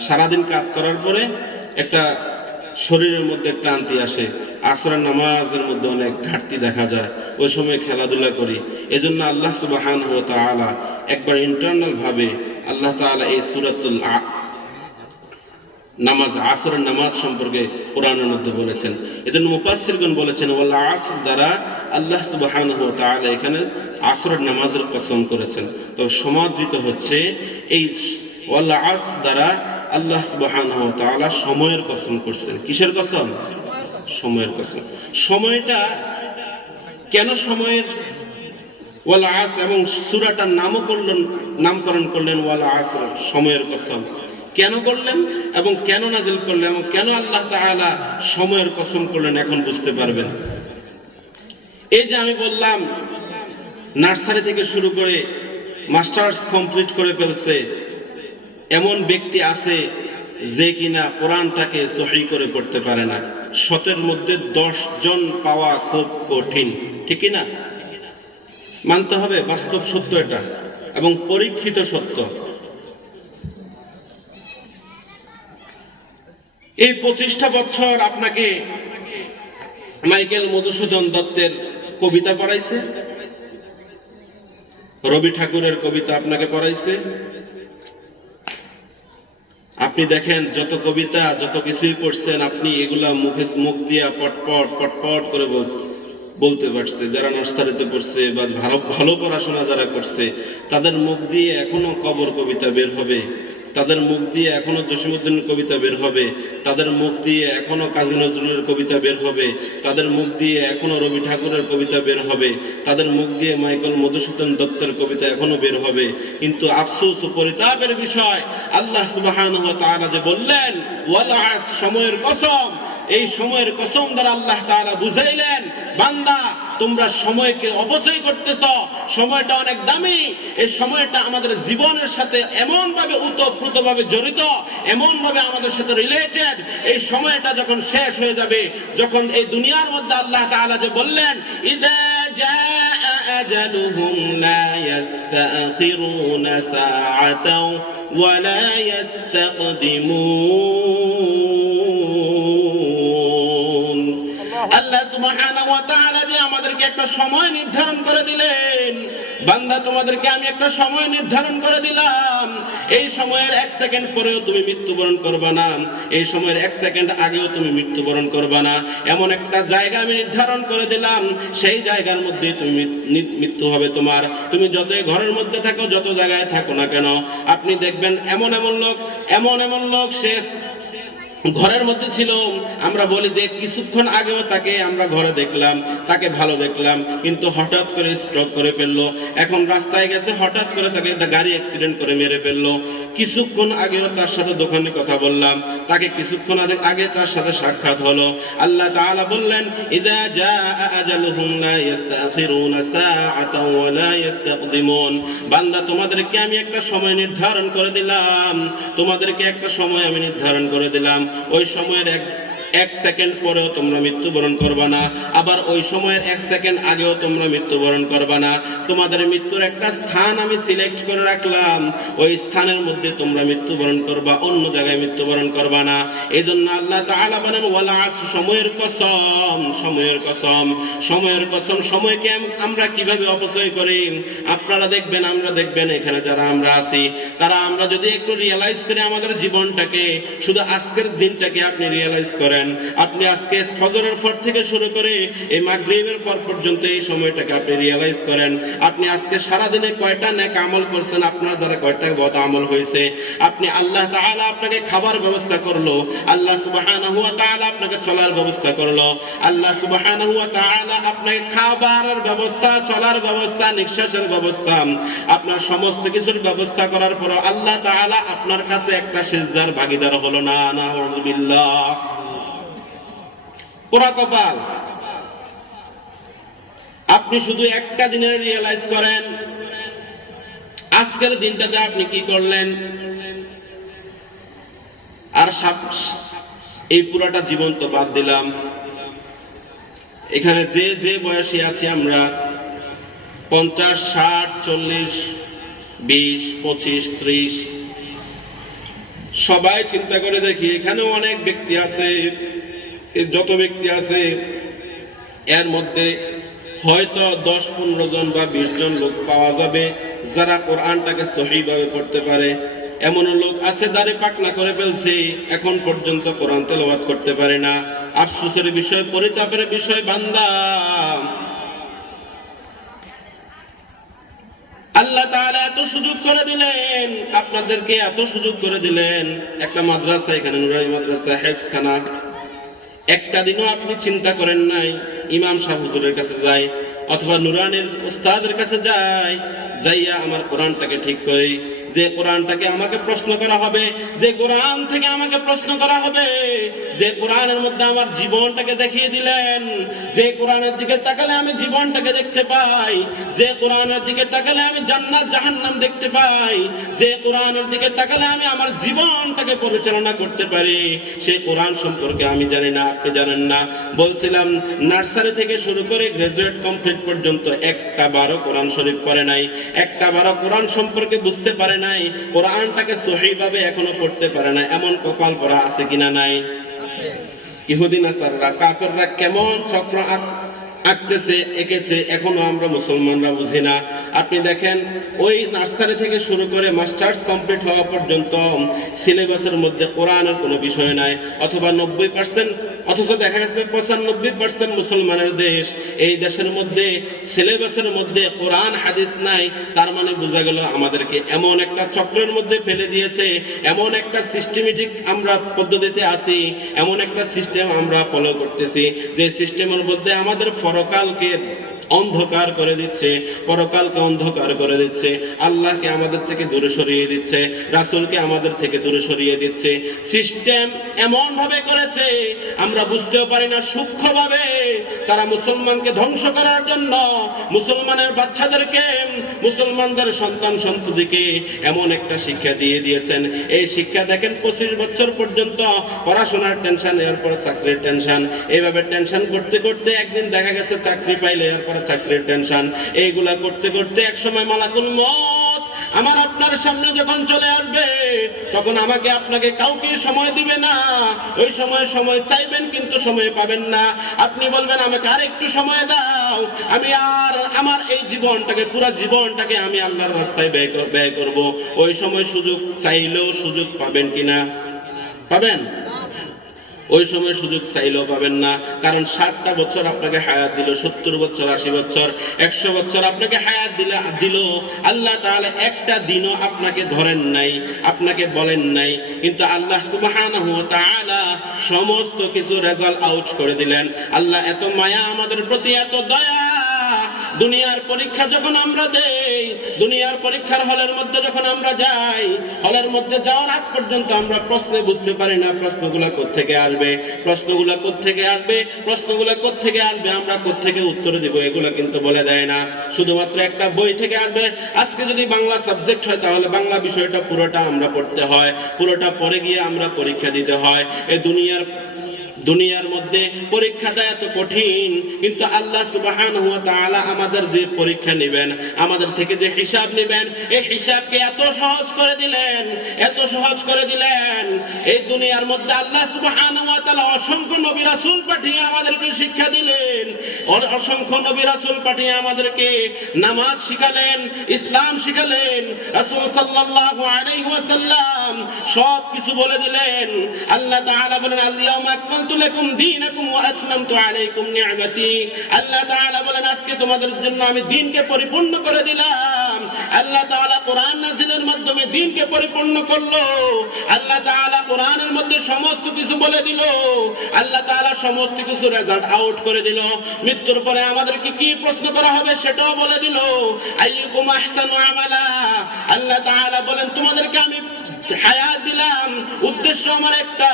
সারাদিন কাজ করার পরে একটা শরীরের মধ্যে ক্লান্তি আসে, আসরের নামাজের মধ্যে অনেক ঘাটতি দেখা যায়, ওই সময় খেলাধুলা করি। এজন্য আল্লাহ সুবহানাহু ওয়া তাআলা একবার ইন্টারনাল ভাবে আল্লাহ তাআলা এই সূরাতুল নামাজ, আসরের নামাজ সম্পর্কে কোরআনের মধ্যে বলেছেন। এজন্য মুফাসসিরগণ বলেছেন ওয়াল আসর দ্বারা আল্লাহ সুবহানাহু ওয়া তাআলা এখানে আসরের নামাজের কসম করেছেন। তো সমাদৃত হচ্ছে এই ওয়াল আসর দ্বারা আল্লাহ সুবহানাহু ওয়া তাআলা সময়ের কসম করছেন। কিসের কসম? সময়ের কসম। সময়টা কেন সময়ের ওয়াল আসর, এবং সূরাটার নামকরণ করলেন ওয়াল আসর, সময়ের কসম কেন করলেন এবং কেন নাযিল করলেন এবং কেন আল্লাহ তাআলা সময়ের কসম করলেন, এখন বুঝতে পারবেন। এই যে আমি বললাম নার্সারি থেকে শুরু করে মাস্টার্স কমপ্লিট করে ফেলছে এমন ব্যক্তি আছে যে কিনা কোরআনটাকে সহিহ করে পড়তে পারে না। ১০০ মধ্যে ১০ জন পাওয়া খুব কঠিন, ঠিক কি না? মানতে হবে, বাস্তব সত্য এটা এবং পরীক্ষিত সত্য। এই ২৫টা বছর আপনাকে মাইকেল মধুসূদন দত্তের কবিতা পড়াইছে, রবি ঠাকুরের কবিতা আপনাকে পড়াইছে। আপনি দেখেন যত কবিতা যত কিছুই পড়ছেন, আপনি এগুলা মুখ দিয়া পটপট পটপট করে বলতে পারছে। যারা নার্সারিতে পড়ছে বা ভালো পড়াশোনা যারা করছে, তাদের মুখ দিয়ে এখনো কবর কবিতা বের হবে, তাদের মুখ দিয়ে এখনো জসীমউদ্দিনের কবিতা বের হবে, তাদের মুখ দিয়ে এখনো কাজী নজরুলের কবিতা বের হবে, তাদের মুখ দিয়ে এখনো রবি ঠাকুরের কবিতা বের হবে, তাদের মুখ দিয়ে মাইকেল মধুসূদন দত্তের কবিতা এখনো বের হবে। কিন্তু আফসোস ও পরিতাপের বিষয়, আল্লাহ সুবহানাহু ওয়া তাআলা যে বললেন ওয়াল আসর, সময়ের কসম, এই সময়ের কসম দ্বারা আল্লাহ তাআলা বুঝাইলেন, বান্দা তোমরা সময়কে অপচয় করতেছ, সময়টা অনেক দামি, এই সময়টা আমাদের জীবনের সাথে এমন ভাবে ওতপ্রোতভাবে জড়িত, এমন ভাবে আমাদের সাথে রিলেটেড। এই সময়টা যখন শেষ হয়ে যাবে, যখন এই দুনিয়ার মধ্যে আল্লাহ তাআলা যে বললেন ইযা জাআ আজালুহুম লা ইস্তাখিরুনা সাআতাও ওয়া লা ইস্তাকদিমুন। আল্লাহ সুবহানাহু ওয়া তাআলা যে আমাদেরকে একটা সময় নির্ধারণ করে দিলেন, বান্দা তোমাদেরকে আমি একটা সময় নির্ধারণ করে দিলাম, এই সময়ের 1 সেকেন্ড পরেও তুমি মৃত্যুবরণ করবা না, এই সময়ের 1 সেকেন্ড আগেও তুমি মৃত্যুবরণ করবা না। এমন একটা জায়গা আমি নির্ধারণ করে দিলাম, সেই জায়গার মধ্যে তুমি মৃত্যু হবে তোমার। তুমি যতই ঘরের মধ্যে থাকো, যত জায়গায় থাকো না কেন, আপনি দেখবেন এমন এমন লোক সে ঘরের মধ্যে ছিল, আমরা বলি যে কিছুক্ষণ আগেও তাকে আমরা ঘরে দেখলাম, তাকে ভালো দেখলাম, কিন্তু হঠাৎ করে স্ট্রোক করে ফেললো। এখন রাস্তায় গেছে, হঠাৎ করে তাকে একটা গাড়ি অ্যাক্সিডেন্ট করে মেরে ফেললো। কিছুক্ষণ আগেও তার সাথে দোকানে কথা বললাম, তাকে কিছুক্ষণ আগে তার সাথে সাক্ষাৎ হলো। আল্লাহ তাআলা বললেন ইযা জাআ আজালুহুম লা ইস্তাখিরুনা সাআতাও ওয়া লা ইস্তাকদিমুন। বান্দা তোমাদেরকে আমি একটা সময় নির্ধারণ করে দিলাম, তোমাদেরকে একটা সময় আমি নির্ধারণ করে দিলাম, ওই সময়ের 1 সেকেন্ড পরেও তোমরা মৃত্যুবরণ করবা না, আবার ওই সময়ের 1 সেকেন্ড আগেও তোমরা মৃত্যুবরণ করবা না। তোমাদের মৃত্যুর একটা স্থান আমি সিলেক্ট করে রাখলাম, ওই স্থানের মধ্যে তোমরা মৃত্যুবরণ করবা, অন্য জায়গায় মৃত্যুবরণ করবা না। এই জন্য আল্লাহ তাআলা বলেন ওয়াল আসর, সময়ের কসম, সময়ের কসম, সময়ের কসম। সময়কে আমরা কিভাবে অপচয় করি আপনারা দেখবেন, আমরা দেখবেন এখানে যারা আমরা আছি, তারা আমরা যদি একটু রিয়েলাইজ করি আমাদের জীবনটাকে, শুধু আজকের দিনটাকে আপনি রিয়েলাইজ করেন, করেন। আপনি আজকে ফজরের পর থেকে শুরু করে এই মাগরিবের পর পর্যন্ত এই সময়টাকে আপনি রিয়ালাইজ করেন। আপনি আজকে সারাদিনে কয়টা নেক আমল করছেন, আপনার দ্বারা কয়টা বদ আমল হয়েছে। আপনি আল্লাহ তাআলা আপনাকে খাবার ব্যবস্থা করলো, আল্লাহ সুবহানাহু ওয়া তাআলা আপনাকে চলার ব্যবস্থা করলো, আল্লাহ সুবহানাহু ওয়া তাআলা আপনাকে খাবারের ব্যবস্থা, চলার ব্যবস্থা, নিঃশ্বাসের ব্যবস্থা, আপনার সমস্ত কিছুর ব্যবস্থা করার পর আল্লাহ তাআলা আপনার কাছে একটা সিজদার ভাগীদার হলো না। নাউযুবিল্লাহ। পোড়া কপাল। আপনি শুধু একটা দিনের রিয়ালাইজ করেন আজকের দিনটাতে আপনি কি করলেন, আর এই পুরাটা জীবন তো বাদ দিলাম। এখানে যে যে বয়সী আছি আমরা 50, 60, 40, 20, 25, 30, সবাই চিন্তা করে দেখি এখানেও অনেক ব্যক্তি আছে, যত ব্যক্তি আছে এর মধ্যে হয়তো 10-15 জন বা 20 জন লোক পাওয়া যাবে যারা কোরআনটাকে সহিভাবে পড়তে পারে। এমন লোক আছে দাড়ি পাকনা করে ফেলছে, এখন পর্যন্ত কোরআন তেলাওয়াত করতে পারে না। আফসোসের বিষয়, পরিতাপের বিষয়, বান্দা আল্লাহ তাআলা এত সুযোগ করে দিলেন, আপনাদেরকে এত সুযোগ করে দিলেন। একটা মাদ্রাসা, এখানে নুরানি মাদ্রাসা, হেফজখানা, একটা দিনও আপনি চিন্তা করেন নাই ইমাম সাহেব হুজুরের কাছে যাই অথবা নুরানির উস্তাদের কাছে যাইয়া আমার কোরআনটাকে ঠিক করি, যে কোরআনটাকে আমাকে প্রশ্ন করা হবে, যে কোরআন থেকে আমাকে প্রশ্ন করা হবে, যে কোরআনের মধ্যে আমার জীবনটাকে দেখিয়ে দিলেন, যে কোরআনের দিকে তাকালে আমি জীবনটাকে দেখতে পাই, যে কোরআনের দিকে তাকালে আমি জান্নাত জাহান্নাম দেখতে পাই, যে কোরআনের দিকে তাকালে আমি আমার জীবনটাকে পরিচালনা করতে পারি, সেই কোরআন সম্পর্কে আমি জানি না, আপনি জানেন না। বলছিলাম নার্সারি থেকে শুরু করে গ্রাজুয়েট কমপ্লিট পর্যন্ত একটা বারো কোরআন শরীফ পড়ে নাই, একটা বারো কোরআন সম্পর্কে বুঝতে পারে নাই, কোরআনটাকে সহিভাবে এখনো পড়তে পারে না। এমন কপাল পড়া আছে কিনা? নাই। ইহুদি নাসাররা, কাফেররা কেমন চক্র আঁকতেছে, এঁকেছে, এখনো আমরা মুসলমানরা বুঝি না। আপনি দেখেন ওই নার্সারি থেকে শুরু করে মাস্টার্স কমপ্লিট হওয়া পর্যন্ত সিলেবাসের মধ্যে কোরআনের কোনো বিষয় নাই, অথবা 90%, অথচ দেখা গেছে 95% মুসলমানের দেশ। এই দেশের মধ্যে সিলেবাসের মধ্যে কোরআন হাদিস নাই। তার মানে বোঝা গেল আমাদেরকে এমন একটা চক্রের মধ্যে ফেলে দিয়েছে, এমন একটা সিস্টেমেটিক আমরা পদ্ধতিতে আছি, এমন একটা সিস্টেম আমরা ফলো করতেছি, যে সিস্টেমের মধ্যে আমাদের পরকালকে অন্ধকার করে দিচ্ছে, পরকালকে অন্ধকার করে দিচ্ছে, আল্লাহকে আমাদের থেকে দূরে সরিয়ে দিচ্ছে, রাসূলকে আমাদের থেকে দূরে সরিয়ে দিচ্ছে। সিস্টেম এমন ভাবে করেছে আমরা বুঝতেও পারি না, সূক্ষ্মভাবে তারা মুসলমানকে ধ্বংস করার জন্য মুসলমানের বাচ্চাদেরকে, মুসলমানদের সন্তান সন্ততিকে এমন একটা শিক্ষা দিয়ে দিয়েছেন। এই শিক্ষা দেখেন 25 বছর পর্যন্ত পড়াশোনার টেনশন, এরপর চাকরির টেনশন, এইভাবে টেনশন করতে করতে একদিন দেখা গেছে চাকরি পাইলে এরপর চাকরির টেনশন, এইগুলা করতে করতে একসময় মালাকুল মউত আমার আপনার সামনে যখন চলে আসবে, তখন আমাকে আপনাকে কাউকে সময় দিবে না। ওই সময় চাইবেন কিন্তু সময় পাবেন না। আপনি বলবেন আমাকে আর একটু সময় দাও, আমি আর আমার এই জীবনটাকে, পুরো জীবনটাকে আমি আল্লাহর রাস্তায় ব্যয় করব। ওই সময় সুযোগ চাইলেও সুযোগ পাবেন কিনা? পাবেন? ওই সময় সুযোগ চাইলেও পাবেন না, কারণ 60টা বছর আপনাকে হায়াত দিল, 70 বছর, 80 বছর, 100 বছর আপনাকে হায়াত দিল। আল্লাহ তাআলা একটা দিনও আপনাকে ধরেন নাই, আপনাকে বলেন নাই, কিন্তু আল্লাহ সুবহানাহু ওয়া তাআলা সমস্ত কিছু রেজাল্ট আউট করে দিলেন। আল্লাহ এত মায়া আমাদের প্রতি, এত দয়া। দুনিয়ার পরীক্ষা যখন আমরা দেই, দুনিয়ার পরীক্ষার হলের মধ্যে যখন আমরা যাই, হলের মধ্যে যাওয়ার আগ পর্যন্ত আমরা প্রশ্নে বুঝতে পারি না প্রশ্নগুলা কোত্থেকে আসবে, প্রশ্নগুলা কোত্থেকে আসবে, প্রশ্নগুলা কোত্থেকে আসবে, আমরা কোত্থেকে উত্তর দিব, এগুলা কিন্তু বলে দেয় না। শুধুমাত্র একটা বই থেকে আসবে। আজকে যদি বাংলা সাবজেক্ট হয় তাহলে বাংলা বিষয়টা পুরোটা আমরা পড়তে হয়, পুরোটা পড়ে গিয়ে আমরা পরীক্ষা দিতে হয়। এই দুনিয়ার মধ্যে পরীক্ষাটা এত কঠিন, কিন্তু আল্লাহ সুবহানাহু ওয়া তাআলা আমাদের যে পরীক্ষা নেবেন, আমাদের থেকে যে হিসাব নেবেন, এই হিসাবকে এত সহজ করে দিলেন, এত সহজ করে দিলেন। এই দুনিয়ার মধ্যে আল্লাহ সুবহানাহু ওয়া তাআলা অসংখ্য নবী রাসূল পাঠিয়ে আমাদেরকে শিক্ষা দিলেন। অসংখ্য নবী রাসূল পাঠিয়ে আমাদেরকে নামাজ শিখালেন, ইসলাম শিখালেন। রাসূল সাল্লাল্লাহু আলাইহি ওয়াসাল্লাম সব কিছু বলে দিলেন। আল্লাহ তাআলা বলেন, আল-ইয়াওমা আকমালতু লাকুম দীনাকুম ওয়া আতমামতু আলাইকুম নি'মাতি। আল্লাহ তাআলা বলেন, আজকে তোমাদের জন্য আমি দ্বীনকে পরিপূর্ণ করে দিলাম। আল্লাহ তাআলা কোরআন নাযিলের মাধ্যমে দ্বীনকে পরিপূর্ণ করলো। আল্লাহ তাআলা কোরআনের মধ্যে সমস্ত কিছু বলে দিল। আল্লাহ তাআলা সমস্ত কিছু রেজাল্ট আউট করে দিল। মৃত্যুর পরে আমাদেরকে কি প্রশ্ন করা হবে সেটাও বলে দিল। আইয়ুকুম আহসানু আমালা। আল্লাহ তাআলা বলেন, তোমাদেরকে আমি হায়াত দিলাম, উদ্দেশ্য আমার একটা,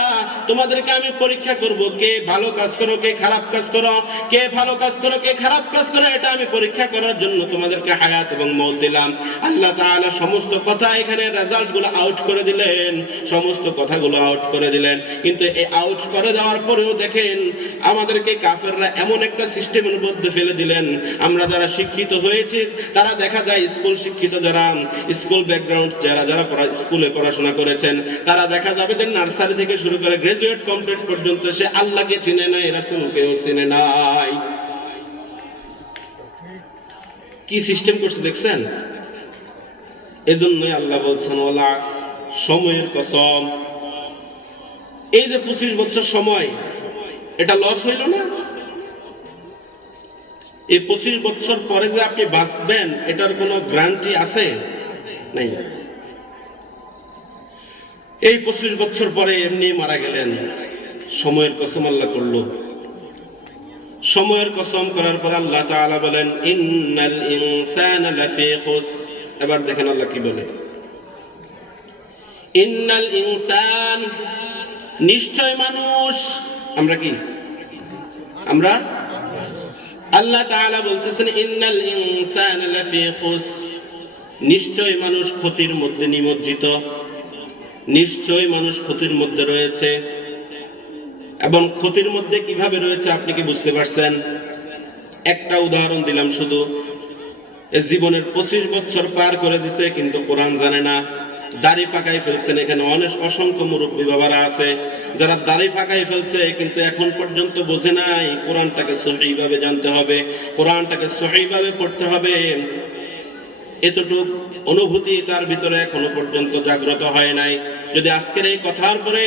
তোমাদেরকে আমি পরীক্ষা করব, কে ভালো কাজ করো, কে খারাপ কাজ করো, কে ভালো কাজ করো, কে খারাপ কাজ করো, এটা আমি পরীক্ষা করার জন্য তোমাদেরকে হায়াত এবং মওত দিলাম। আল্লাহ তাআলা সমস্ত কথা এখানে রেজাল্ট গুলো আউট করে দিলেন, সমস্ত কথাগুলো আউট করে দিলেন। কিন্তু এই আউট করে দেওয়ার পরেও দেখেন আমাদেরকে কাফেররা এমন একটা সিস্টেমের মধ্যে ফেলে দিলেন। আমরা যারা শিক্ষিত হয়েছি তারা দেখা যায় স্কুল শিক্ষিত, যারা স্কুল ব্যাকগ্রাউন্ড, যারা স্কুলে পড়াশোনা করেছেন, তারা দেখা যাবে যে নার্সারি থেকে শুরু করে গ্রাজুয়েট কমপ্লিট পর্যন্ত সে আল্লাহকে চিনে নাই, রাসূলকেও চিনে নাই। কি সিস্টেম করছে দেখছেন? এজন্যই আল্লাহ বলছেন, ওয়ালা সময়ের কসম। এই যে 25 বছর সময়, এটা লস হইল না? এই 25 বছর পরে যে আপনি বাঁচবেন এটার কোনো গ্যারান্টি আছে? নাই। এই 25 বছর পরে এমনি মারা গেলেন, সময়ের কসম আল্লাহ করলো। সময়ের কসম করার পর আল্লাহ তাআলা বলেন, ইন্নাল ইনসানা লাফি খুসর। এবার দেখেন আল্লাহ কি বলে, ইন্নাল ইনসান, নিশ্চয় মানুষ। আমরা কি? আমরা আল্লাহ তাআলা বলতেছেন, ইন্নাল ইনসানা লাফি খুসর, নিশ্চয় মানুষ ক্ষতির মধ্যে নিমজ্জিত, নিশ্চয় মানুষ ক্ষতির মধ্যে রয়েছে। এবং ক্ষতির মধ্যে কিভাবে রয়েছে আপনি কি বুঝতে পারছেন? একটা উদাহরণ দিলাম শুধু। জীবনের 25 বছর পার করে দিছে কিন্তু কোরআন জানে না, দাড়ি পাকাই ফেলছেন। এখানে অসংখ্য মুরব্বী বাবারা আছে যারা দাড়ি পাকাই ফেলছে কিন্তু এখন পর্যন্ত বোঝে নাই কোরআনটাকে সহিভাবে জানতে হবে, কোরআনটাকে সহিভাবে পড়তে হবে। এতটুক অনুভূতি তার ভিতরে এখনো পর্যন্ত জাগ্রত হয় নাই। যদি আজকের এই কথার পরে,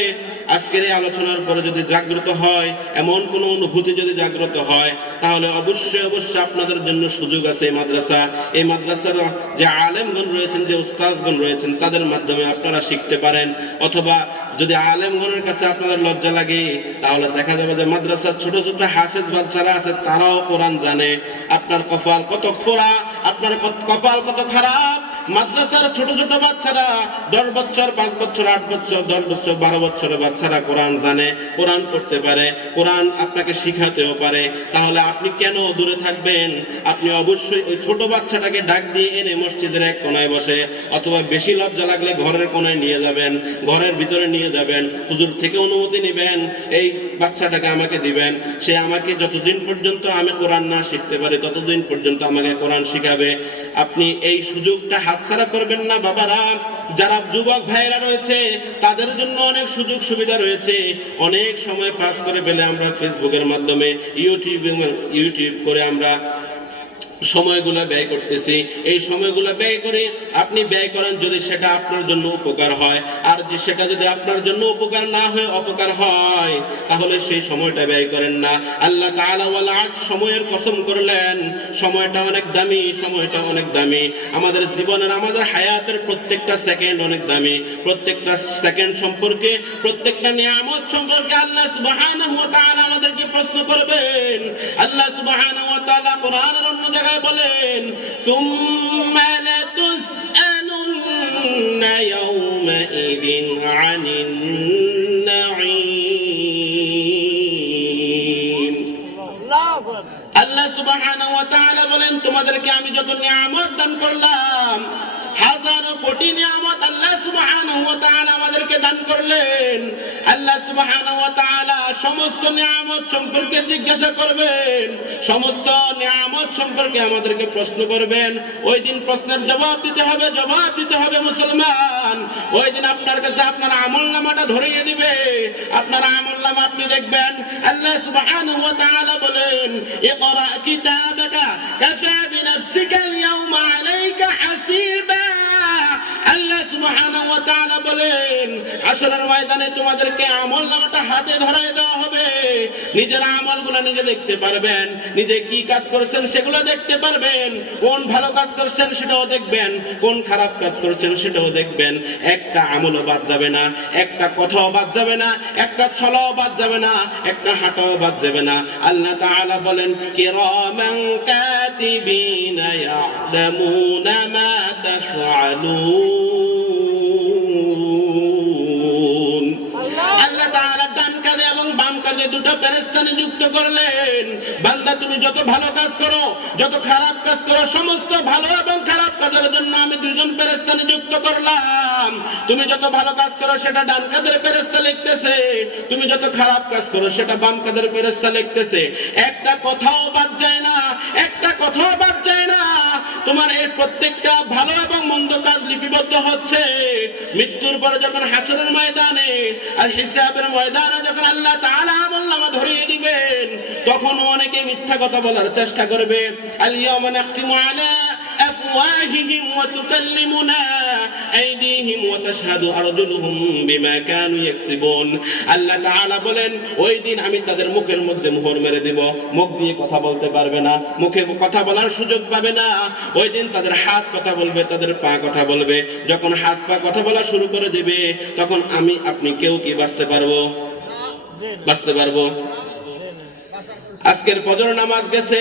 আজকের এই আলোচনার পরে যদি জাগ্রত হয়, এমন কোন অনুভূতি যদি জাগ্রত হয়, তাহলে অবশ্যই অবশ্যই আপনাদের জন্য সুযোগ আছে। এই মাদ্রাসার যে আলেমগণ রয়েছেন, যে উস্তাদগণ রয়েছেন, তাদের মাধ্যমে আপনারা শিখতে পারেন। অথবা যদি আলেমগণের কাছে আপনাদের লজ্জা লাগে, তাহলে দেখা যাবে যে মাদ্রাসার ছোট ছোট হাফেজ বাচ্চারা আছে, তারাও কোরআন জানে। আপনার কপাল কত খোড়া, আপনার কপাল কত খারাপ। মাদ্রাসার ছোট ছোট বাচ্চারা 10 বছর, 5 বছর, 8 বছর, 10 বছর, 12 বছরের বাচ্চারা কোরআন জানে, কোরআন পড়তে পারে, কোরআন আপনাকে শিখাতেও পারে। তাহলে আপনি কেন দূরে থাকবেন? আপনি অবশ্যই ওই ছোট বাচ্চাটাকে ডাক দিয়ে এনে মসজিদের এক কোনায় বসে, অথবা বেশি লজ্জা লাগলে ঘরের কোনায় নিয়ে যাবেন, ঘরের ভিতরে নিয়ে যাবেন, হুজুর থেকে অনুমতি নেবেন, এই বাচ্চাটাকে আমাকে দিবেন। সে আমাকে যতদিন পর্যন্ত আমি কোরআন না শিখতে পারি ততদিন পর্যন্ত আমাকে কোরআন শিখাবে। আপনি এই সুযোগটা হাতছাড়া করবেন না বাবারা। যারা যুবক ভাইয়েরা রয়েছে তাদের জন্য অনেক সুযোগ সুবিধা রয়েছে। অনেক সময় পাস করে পেলে আমরা ফেসবুকের মাধ্যমে, ইউটিউব করে আমরা সময়গুলো ব্যয় করতেছি। এই সময়গুলো ব্যয় করে আপনি ব্যয় করেন যদি সেটা আপনার জন্য উপকার হয়, আর যে সেটা যদি আপনার জন্য উপকার না হয়ে অপকার হয় তাহলে সেই সময়টা ব্যয় করেন না। আল্লাহ তাআলা ওয়ালা সময়ের কসম করলেন, সময়টা অনেক দামি, সময়টা অনেক দামি। আমাদের জীবনের, আমাদের হায়াতের প্রত্যেকটা সেকেন্ড অনেক দামি। প্রত্যেকটা সেকেন্ড সম্পর্কে, প্রত্যেকটা নিয়ামত সম্পর্কে আল্লাহ সুবহানাহু ওয়া তাআলা আমাদেরকে প্রশ্ন করবেন। আল্লাহ সুবহানাহু ওয়া তাআলা কোরআনের অন্য জায়গায় বলেন, সুম্মা লাতুসআলুন্না ইয়াওমাইযিন আনিন নাঈম। আল্লাহ সুবহানাহু ওয়া তাআলা বলেন, তোমাদেরকে আমি যত নিয়ামত দান করলাম, হাজারো কোটি নিয়ামত আল্লাহ সুবহানাহু ওয়া তাআলা আমাদেরকে দান করলেন। আল্লাহ সুবহানাহু ওয়া তাআলা সমস্ত নিয়ামত সম্পর্কে জিজ্ঞাসা করবেন, সমস্ত নিয়ামত সম্পর্কে আমাদেরকে প্রশ্ন করবেন। ওই দিন প্রশ্নের জবাব দিতে হবে, জবাব দিতে হবে মুসলমান। ওই দিন আপনার কাছে আপনার আমলনামাটা ধরিয়ে দিবে। আপনার আমলনামা আপনি দেখবেন, আল্লাহ সুবহানাহু ওয়া তাআলা বলেন, ইকরা কিতাবাকা কাফা বিনাফসিকা আল-ইয়াওমা আলাইকা হাসিবা। আল্লাহ সুবহানাহু ওয়া তাআলা বলেন, হাশরের ময়দানে তোমাদেরকে আমলনামাটা হাতে ধরায় দেওয়া হবে। নিজের আমলগুলো নিজে দেখতে পারবেন, নিজে কি কাজ করেছেন সেগুলো দেখতে পারবেন, কোন ভালো কাজ করছেন সেটাও দেখবেন, কোন খারাপ কাজ করেছেন সেটাও দেখবেন। একটা আমলও বাদ যাবে না, একটা কথাও বাদ যাবে না, একটা ছলাও বাদ যাবে না, একটা হাঁটাও বাদ যাবে না। আল্লাহ তাআলা বলেন, কিরামান কাতিবিনা ইয়ালামুনা মা তাফআলুন। আল্লাহ তাআলা ডান কাঁধে এবং বাম কাঁধে দুটো ফেরেশতা নিযুক্ত করলেন। বান্দা তুমি যত ভালো কাজ করো, যত খারাপ কাজ করো, সমস্ত ভালো এবং খারাপ কাজের জন্য আমি দুজন ফেরেশতা নিযুক্ত করলাম। তুমি যত ভালো কাজ করো সেটা ডান কাঁধের ফেরেশতা লিখতেছে, তুমি যত খারাপ কাজ করো সেটা বাম কাঁধের ফেরেশতা লিখতেছে। একটা কথাও বাদ যায় না, একটা কথাও বাদ যায় না। তোমার এই প্রত্যেকটা ভালো এবং মন্দ কাজ লিপিবদ্ধ হচ্ছে। মৃত্যুর পরে যখন হাশরের ময়দানে আর হিসাবের ময়দানে যখন আল্লাহ তাআলা আমলনামা ধরিয়ে দিবেন, তখন অনেকে মিথ্যা কথা বলার চেষ্টা করবে। আল-ইয়াওমা নাখতিমু আলা আফওয়াহিহিম ওয়া তুকাল্লিমুনা আইদিহিম ওয়া তাশহাদু আরজুলুহুম বিমা কানু ইয়াকসিবুন। আল্লাহ তাআলা বলেন, ওই দিন আমি তাদের মুখের মধ্যে মোহর মেরে দেব, মুখ দিয়ে কথা বলতে পারবে না, মুখে কথা বলার সুযোগ পাবে না। ওই দিন তাদের হাত কথা বলবে, তাদের পা কথা বলবে। যখন হাত পা কথা বলা শুরু করে দিবে, তখন আমি আপনি কেউ কি বাঁচতে পারবো? বাঁচতে পারবো? আজকের ফজর নামাজ গেছে,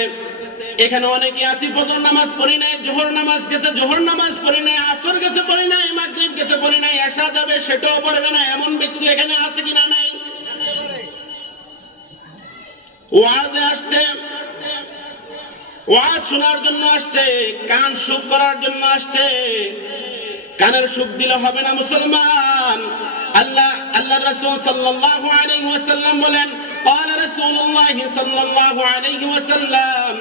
এখানে অনেকে আছি ফজর নামাজ পড়ি নাই, জোহর নামাজ গেছে, জোহর নামাজ পড়ি নাই, আসর গেছে পড়ি নাই, মাগরিব গেছে পড়ি নাই, এশা যাবে সেটাও পড়বে না। এমন ব্যক্তি এখানে আছে কিনা? নাই। ওয়াজে আসছে, ওয়াজ শোনার জন্য আসছে, কান সুখ করার জন্য আসছে। কানের সুখ দিলে হবে না মুসলমান। আল্লাহ রাসূল সাল্লাল্লাহু আলাইহি ওয়াসাল্লাম বলেন, قال رسول الله صلى الله عليه وسلم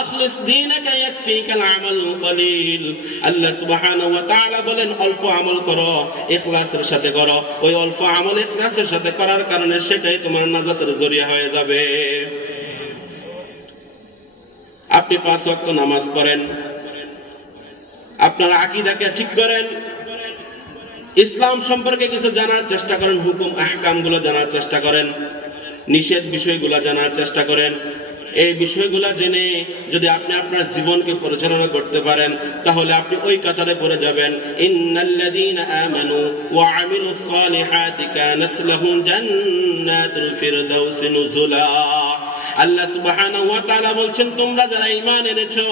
اخلص دينك يكفيك العمل القليل। আল্লাহ সুবহানাহু ওয়া তাআলা বলেন, অল্প আমল করো, ইখলাসের সাথে করো। ওই অল্প আমল ইখলাসের সাথে করার কারণে সেটাই তোমার নাজাতের জরিয়া হয়ে যাবে। আপনি 5 ওয়াক্ত নামাজ পড়েন, আপনার আকীদাকে ঠিক করেন, ইসলাম সম্পর্কে কিছু জানার চেষ্টা করেন, হুকুম আহকামগুলো জানার চেষ্টা করেন, নিষেধ বিষয়গুলো জানার চেষ্টা করেন। এই বিষয়গুলো জেনে যদি আপনি আপনার জীবনকে পরিচালনা করতে পারেন, তাহলে আপনি ওই কাতারে পড়ে যাবেন, ইন্নাল্লাযীনা আমানু ওয়া আমিলুস সালিহাতি কানাত লাহুম জান্নাতুল ফিরদাউসি নুজুলা। আল্লাহ সুবহানাহু ওয়া তাআলা বলছেন, তোমরা যারা ঈমান এনেছো,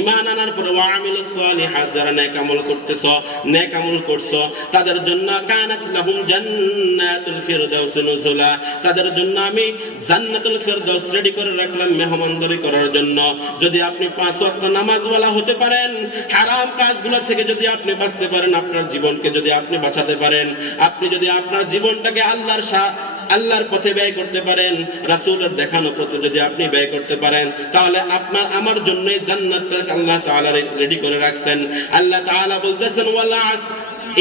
ঈমান আনার পরে ওয়া আমিলুস সালিহাত, যারা নেক আমল করতেছো, নেক আমল করছো, তাদের জন্য কানাত লাহুম জান্নাতুল ফিরদাউস নুজুলা, তাদের জন্য আমি জান্নাতুল ফিরদাউস রেডি করে রাখলাম মেহমানদারি করার জন্য। যদি আপনি 5 ওয়াক্ত নামাজওয়ালা হতে পারেন, হারাম কাজগুলো থেকে যদি আপনি বাঁচতে পারেন, আপনার জীবনকে যদি আপনি বাঁচাতে পারেন, আপনি যদি আপনার জীবনটাকে আল্লাহর পথে ব্যয় করতে পারেন, রাসূলের দেখানো পথে যদি আপনি ব্যয় করতে পারেন, তাহলে আপনার আমার জন্য জান্নাতটা আল্লাহ তাআলা রেডি করে রাখছেন। আল্লাহ তাআলা বলতেছেন, ওয়াল আস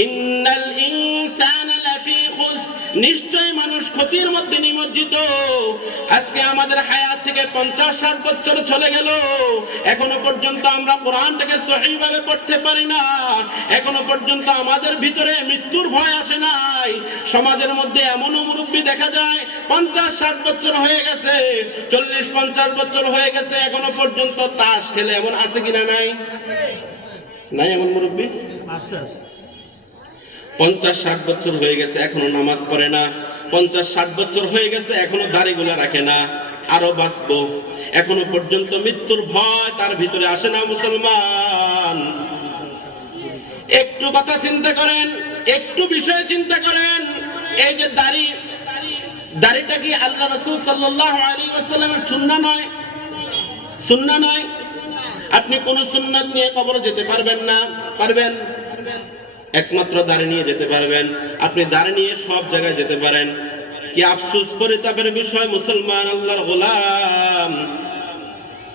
ইন্নাল ইনসানা লাফি খুস, নিশ্চয় মানুষ ক্ষতির মধ্যে নিমজ্জিত। আজকে আমাদের হায়াত থেকে 50-60 বছর চলে গেল, এখনো পর্যন্ত আমরা কোরআনটাকে সহিভাবে পড়তে পারি না, এখনো পর্যন্ত আমাদের ভিতরে মৃত্যুর ভয় আসে নাই। সমাজের মধ্যে এমনও মুরব্বী দেখা যায় 50-60 বছর হয়ে গেছে, 40-50 বছর হয়ে গেছে, এখনো পর্যন্ত তাস খেলে। এমন আছে কিনা? নাই। নাই এমন মুরব্বী? 50-60 বছর হয়ে গেছে, এখনো নামাজ পড়ে না। 50-60 বছর হয়ে গেছে, এখনো দাড়িগুলা রাখে না। আরো বাঁচবো, এখনো পর্যন্ত মৃত্যুর ভয় তার ভিতরে আসে না। মুসলমান, একটু কথা চিন্তা করেন, একটু বিষয় চিন্তা করেন। এই যে দাড়িটা কি আল্লাহ রাসূল সাল্লাল্লাহু আলাইহি ওয়াসাল্লামের সুন্নাহ নয়? সুন্নাহ নয়? আপনি কোন সুন্নাত নিয়ে কবরে যেতে পারবেন না। পারবেন? একমাত্র দাড়ি নিয়ে যেতে পারবেন। আপনি দাড়ি নিয়ে সব জায়গায় যেতে পারেন। কি আফসোস পরিতাপের বিষয় মুসলমান, আল্লাহর গোলাম,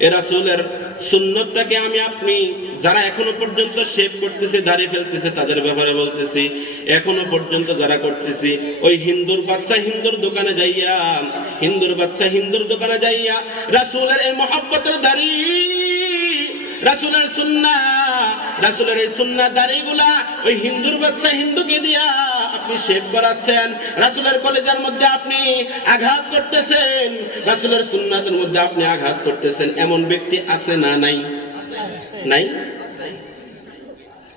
এ রাসূলের সুন্নতটাকে আমি আপনি যারা এখনো পর্যন্ত শেভ করতেছে, দাড়ি ফেলতেছে, তাদের ব্যাপারে বলতেছি। এখনো পর্যন্ত যারা করতেছি, ওই হিন্দুর বাচ্চা হিন্দুর দোকানে যাইয়া রাসূলের এই মহব্বতের দাড়ি, রাসূলের সুন্নাহ, রাসূলের এই সুন্নাহ দাড়িগুলা ওই হিন্দুর বাচ্চা হিন্দুকে দিয়া আপনি শেভ করাচ্ছেন। রাসূলের কলেজার মধ্যে আপনি আঘাত করতেছেন, রাসূলের সুন্নাতের মধ্যে আপনি আঘাত করতেছেন। এমন ব্যক্তি আছে না নাই? নাই।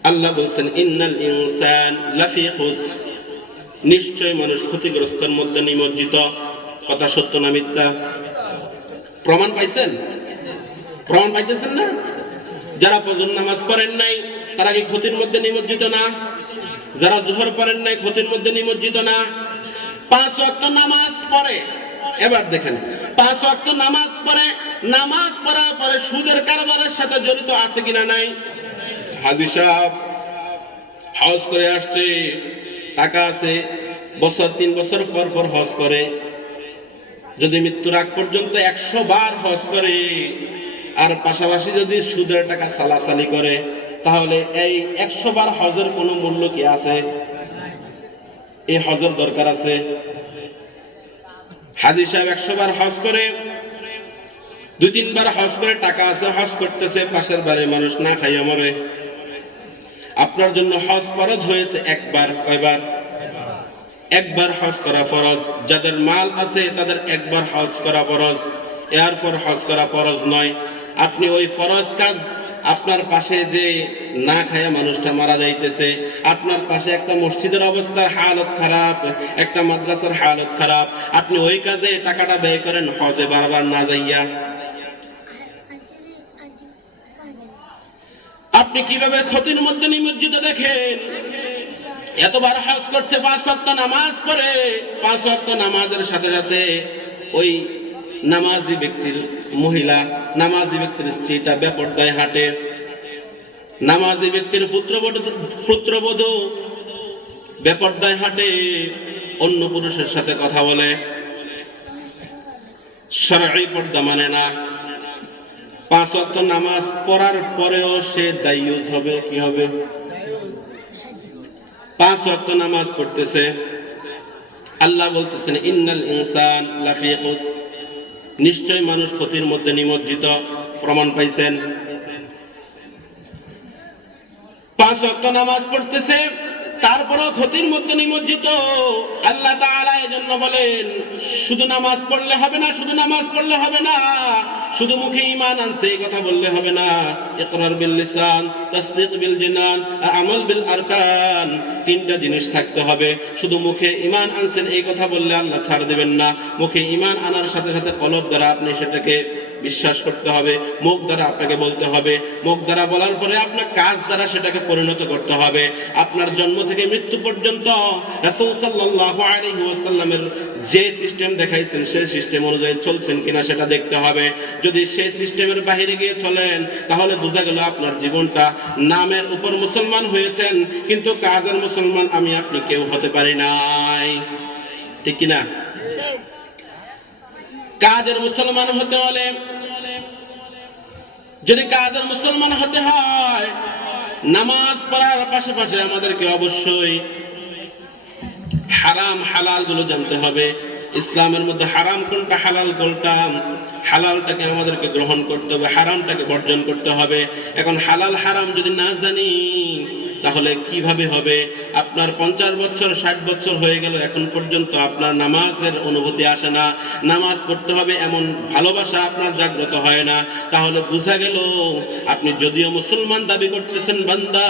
আল্লাহ বলছেন ইন্নাল ইনসান লাফি খুস, নিশ্চয় মানুষ ক্ষতিগ্রস্তের মধ্যে নিমজ্জিত। কথা সত্য না মিথ্যা? প্রমাণ পাইছেন? প্রমাণ পাইতেছেন না? যারা ফজর নামাজ পড়েন নাই তারা কি ক্ষতির মধ্যে নিমজ্জিত না? যারা জোহর পড়েন নাই ক্ষতির মধ্যে নিমজ্জিত না? 5 ওয়াক্ত নামাজ পড়ে, এবার দেখেন 5 ওয়াক্ত নামাজ পড়ে, নামাজ পড়ার পরে সুদের কারবারের সাথে জড়িত আছে কিনা নাই? হাজী সাহেব হজ করে আসছে, টাকা আছে, বছর 3 বছর পর পর হজ করে, যদি মৃত্যুর আগ পর্যন্ত 100 বার হজ করে আর পাশাপাশি যদি সুদের টাকা সালাসালি করে, তাহলে এই 100 বার হজের কোনো মূল্য কি আছে? এই হজের দরকার আছে? হাজী সাহেব 100 বার হজ করে, 2-3 বার হজ করে, টাকা আছে, হজ করতেছে, পাশের বাড়ির মানুষ না খাইয়া মরে। আপনার জন্য হজ ফরজ হয়েছে একবার। কয়বার? একবার হজ করা ফরজ। যাদের মাল আছে তাদের একবার হজ করা ফরজ, এরপর হজ করা ফরজ নয়। আপনি ওই ফরজ কাজ, আপনার পাশে যে না খায়া মানুষটা মারা যাইতেছে, আপনার পাশে একটা মসজিদের অবস্থার হালত খারাপ, একটা মাদ্রাসার হালত খারাপ, আপনি ওই কাজে টাকাটা ব্যয় করেন হজে বারবার না যাইয়া। আপনি কিভাবে ক্ষতির মধ্যে নিমজ্জিত দেখেন। এতবার হজ করছে, 5 ওয়াক্ত নামাজ পড়ে, 5 ওয়াক্ত নামাজের সাথে সাথে ওই নামাজি ব্যক্তির মহিলা, নামাজি ব্যক্তির স্ত্রীটা বেপরদায় হাঁটে, নামাজি ব্যক্তির পুত্রবধূ বেপরদায় হাঁটে, অন্য পুরুষের সাথে কথা বলে, শরঈ পর্দা মানে না। 5 ওয়াক্ত নামাজ পড়ার পরেও সে দায়ুস হবে। কি হবে? 5 ওয়াক্ত নামাজ পড়তেছে। আল্লাহ বলতেছেন ইন্নাল ইনসান লাফি খুস, নিশ্চয় মানুষ ক্ষতির মধ্যে নিমজ্জিত। প্রমাণ পাইছেন? 5 ওয়াক্ত নামাজ পড়তেছে, তারপরও ক্ষতির মধ্যে নিমজ্জিত। আল্লাহ তাআলা এজন্য বলেন শুধু নামাজ পড়লে হবে না, শুধু নামাজ পড়লে হবে না, শুধু মুখে ঈমান আনছে এই কথা বললে হবে না। ইকরার বিল লিসান, তাসদীক বিল জিনান, আমাল বিল আরকান, 3টা জিনিস থাকতে হবে। শুধু মুখে ঈমান আনছেন এই কথা বললে আল্লাহ ছাড় দিবেন না। মুখে ঈমান আনার সাথে সাথে কলব দ্বারা আপনি সেটাকে বিশ্বাস করতে হবে, মুখ দ্বারা আপনাকে বলতে হবে, মুখ দ্বারা বলার পরে আপনার কাজ দ্বারা সেটাকে পরিণত করতে হবে। আপনার জন্ম থেকে মৃত্যু পর্যন্ত রাসূল সাল্লাল্লাহু আলাইহি ওয়াসাল্লামের যে সিস্টেম দেখাইছেন সেই সিস্টেম অনুযায়ী চলছেন কিনা সেটা দেখতে হবে। যদি সেই সিস্টেমের বাইরে গিয়ে চলেন তাহলে বোঝা গেল আপনার জীবনটা নামের উপর মুসলমান হয়েছেন, কিন্তু কাজের মুসলমান আমি আপনি কেউ হতে পারি নাই। ঠিক কিনা? কাজের মুসলমান হতে হলে, যদি কাজের মুসলমান হতে হয়, নামাজ পড়ার পাশাপাশি আমাদেরকে অবশ্যই হারাম হালাল গুলো জানতে হবে। ইসলামের মধ্যে হারাম কোনটা, হালাল কোনটা, হালালটাকে আমাদেরকে গ্রহণ করতে হবে, হারামটাকে বর্জন করতে হবে। এখন হালাল হারাম যদি না জানি তাহলে কিভাবে হবে? আপনার 50 বছর 60 বছর হয়ে গেল, এখন পর্যন্ত আপনার নামাজের অনুভূতি আসে না, নামাজ পড়তে হবে এমন ভালোবাসা আপনার জাগ্রত হয় না, তাহলে বোঝা গেল আপনি যদিও মুসলমান দাবি করতেছেন বান্দা,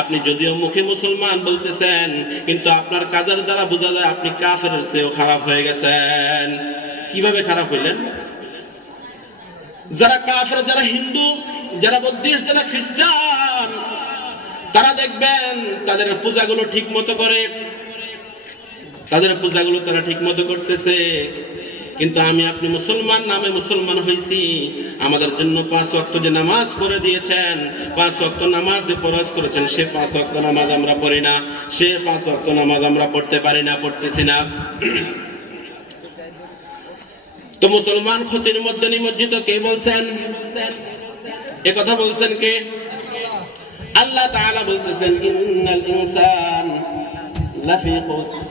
আপনি যদিও মুখে মুসলমান বলতেছেন, কিন্তু আপনার কাজের দ্বারা বোঝা যায় আপনি কাফেরের চেয়েও খারাপ হয়ে গেছেন। কিভাবে খারাপ হইলেন? যারা কাফের, যারা হিন্দু, যারা বৌদ্ধিস্ট, যারা খ্রিস্টান, তারা দেখবেন তাদের পূজাগুলো ঠিক মতো করে, তাদের পূজাগুলো তারা ঠিক মতো করতেছে, কিন্তু আমি আপনি মুসলমান নামে মুসলমান হয়েছি, আমাদের জন্য 5 ওয়াক্ত যে নামাজ করে দিয়েছেন, 5 ওয়াক্ত নামাজ যে ফরজ করেছেন, সে 5 ওয়াক্ত নামাজ আমরা পড়ি না, সে 5 ওয়াক্ত নামাজ আমরা পড়তে পারি না, পড়তেছি না। তো মুসলমান ক্ষতির মধ্যে নিমজ্জিত কে বলছেন? এ কথা বলছেন কে? আল্লাহ তাআলা বলতেছেন ইন্নাল ইনসান লাফি খুসর।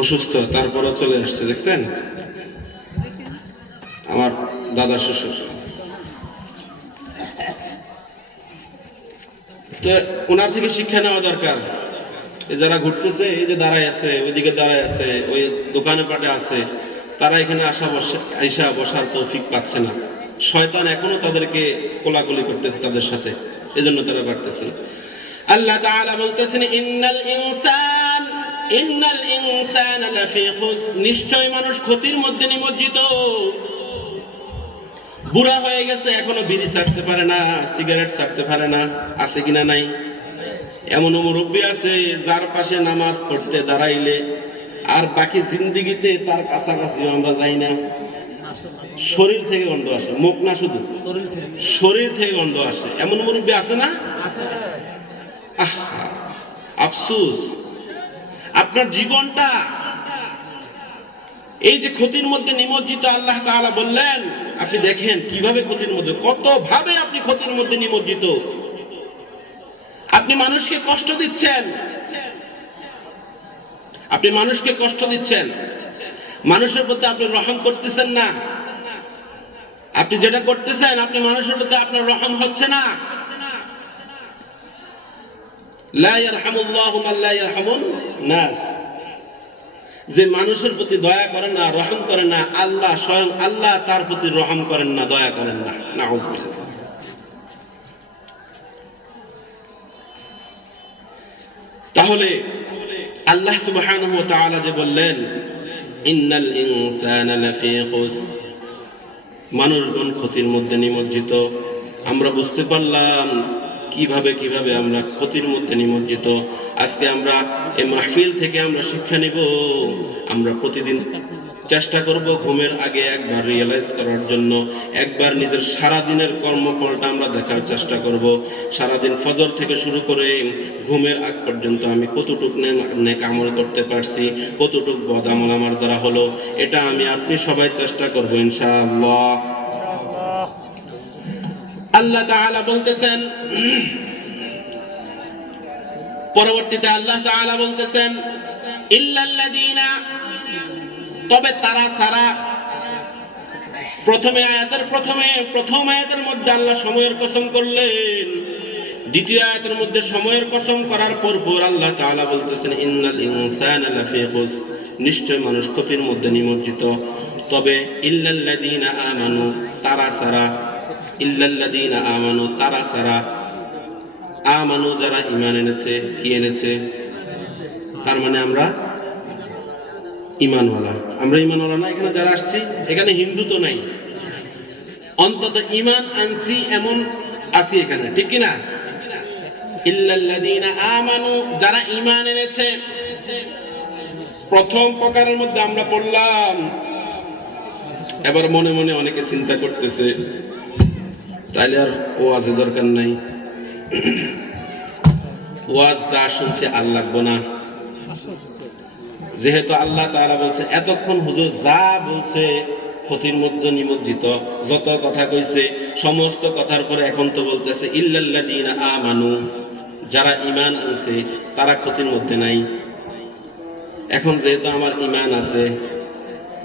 অসুস্থ তারপরও চলে আসছে, দেখছেন? আমার দাদা শ্বশুর। তো ওনার থেকে শিক্ষা নেওয়া দরকার। যারা ঘুরতেছে, এই যে দাঁড়ায় আছে, ওইদিকে দাঁড়ায় আছে, ওই দোকানে পাটে আছে, তারা এখানে আইসা বসার তৌফিক পাচ্ছে না। শয়তান এখনো তাদেরকে কোলাকুলি করতেছে তাদের সাথে, এজন্য তারা পারতেছে না। আল্লাহ তাআলা বলতেছেন ইন্নাল ইনসানা লাফি খুসর, নিশ্চয় মানুষ ক্ষতির মধ্যে নিমজ্জিত। বুড়া হয়ে গেছে, এখনো বিড়ি ছাড়তে পারে না, সিগারেট ছাড়তে পারে না, আছে কিনা নাই? এমন মুরব্বী আছে যার পাশে নামাজ পড়তে দাঁড়াইলে আর বাকি জিন্দেগিতে তার কাছাকাছি আমরা যাই না। শরীর থেকে গন্ধ আসে, মুখ না শুধু শরীর থেকে গন্ধ আসে। এমন মুরব্বী আছে না? আফসোস, আপনার জীবনটা এই যে ক্ষতির মধ্যে নিমজ্জিত। আল্লাহ তাআলা বললেন, আপনি দেখেন কিভাবে ক্ষতির মধ্যে, কত ভাবে আপনি ক্ষতির মধ্যে নিমজ্জিত। আপনি মানুষকে কষ্ট দিচ্ছেন, আপনি মানুষকে কষ্ট দিচ্ছেন, মানুষের প্রতি আপনি রহম করতেছেন না। আপনি যেটা করতেছেন, আপনি মানুষের প্রতি আপনার রহম হচ্ছে না। লা ইয়ারহামুল্লাহু মান লা ইয়ারহামুন নাস, যে মানুষের প্রতি দয়া করেন না, রহম করেন না, আল্লাহ স্বয়ং আল্লাহ তার প্রতি রহম করেন না, দয়া করেন না। নাউযুবিল্লাহ। তাহলে আল্লাহ সুবহানাহু ওয়া তাআলা যে বললেন ইন্নাল ইনসানা লাফি খুসর, মানুষগণ ক্ষতির মধ্যে নিমজ্জিত। আমরা বুঝতে পারলাম কিভাবে আমরা ক্ষতির মধ্যে নিমজ্জিত। আজকে আমরা এই মাহফিল থেকে আমরা শিক্ষা নিব। আমরা প্রতিদিন চেষ্টা করব ঘুমের আগে একবার রিয়েলাইজ করার জন্য, একবার নিজের সারাদিনের কর্মফলটা আমরা দেখার চেষ্টা করব। সারাদিন ফজর থেকে শুরু করে ঘুমের আগ পর্যন্ত আমি কতটুক নেক আমল করতে পারছি, কতটুক বদ আমল আমার দ্বারা হলো, এটা আমি আপনি সবাই চেষ্টা করব ইনশাআল্লাহ। আল্লাহ তাআলা বলতেছেন, পরবর্তীতে আল্লাহ তাআলা বলতেছেন ইল্লাল্লাযীনা, তবে তারা ছাড়া। প্রথম আয়াতের মধ্যে আল্লাহ সময়ের কসম করলেন, দ্বিতীয় আয়াতের মধ্যে সময়ের কসম করার পর আল্লাহ তাআলা বলতেছেন ইন্নাল ইনসানা লাফি খুসর, নিশ্চয় মানুষ ক্ষতির মধ্যে নিমজ্জিত। তবে ইল্লাল্লাযীনা আমানু, তারা ছাড়া। ইল্লাল্লাযীনা আমানু, তারা ছাড়া। আমানু, যারা ঈমান এনেছে। কি এনেছে? তার মানে আমরা ঈমানওয়ালা। আমরা ঈমানওয়ালা না এখানে যারা আসছি, এখানে হিন্দু তো নাই, অন্তত ঈমান আনছি এমন আছি এখানে, ঠিক কি না? ইল্লাল্লাযীনা আমানু, যারা ঈমান এনেছে। প্রথম প্রকারের মধ্যে আমরা পড়লাম। এবার মনে মনে অনেকে চিন্তা করতেছে, তাইলে আর ওয়াজের দরকার নাই, ওয়াজ যা শুনছে আর লাগবো না। যেহেতু আল্লাহ তাআলা বলছে, এতক্ষণ হুজুর যা বলছে ক্ষতির মধ্যে নিমজ্জিত, যত কথা কইছে সমস্ত কথার পরে এখন তো বলতেছে ইল্লাল্লাযীনা আমানু, যারা ঈমান আনছে তারা ক্ষতির মধ্যে নাই। এখন যেহেতু আমার ঈমান আছে,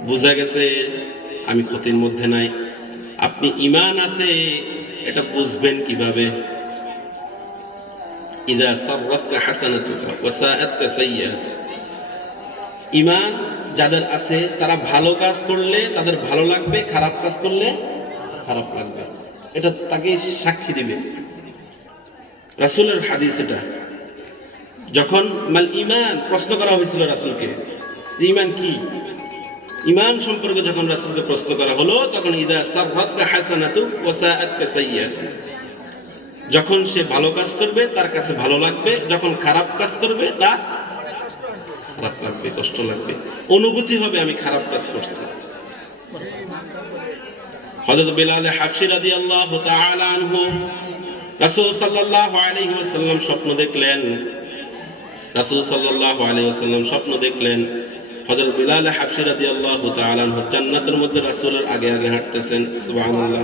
বুঝা গেছে আমি ক্ষতির মধ্যে নাই। আপনি ঈমান আছে এটা বুঝবেন কিভাবে? ইযা সাররাতকা হাসানাতুকা ওয়া সাআতকা সাইয়্যাতুকা, ঈমান যাদের আছে তারা ভালো কাজ করলে তাদের ভালো লাগবে, খারাপ কাজ করলে খারাপ লাগবে। এটা তাকে সাক্ষী দিবে। রাসূলের হাদিস এটা। যখন মাল ঈমান প্রশ্ন করা হয়েছিল রাসূলকে, ঈমান কি? ঈমান সম্পর্কে যখন রাসূলকে প্রশ্ন করা হলো, তখন ইযা সাররাতকা হাসানাতু ওয়া সাআতকা সাইয়্যাতু, যখন সে ভালো কাজ করবে তার কাছে ভালো লাগবে, যখন খারাপ কাজ করবে তা খারাপ লাগবে, কষ্ট লাগবে, অনুভূতি হবে আমি খারাপ কাজ করছি। হযরত বিলাল হাবশী রাদিয়াল্লাহু তাআলা আনহু রাসূল সাল্লাল্লাহু আলাইহি ওয়াসাল্লাম স্বপ্ন দেখলেন। রাসূল সাল্লাল্লাহু আলাইহি ওয়াসাল্লাম স্বপ্ন দেখলেন হযরত বিলাল হাবশী রাদিয়াল্লাহু তাআলা আনহু জান্নাতের মধ্যে রাসূলের আগে আগে হাঁটতেছেন। সুবহানাল্লাহ।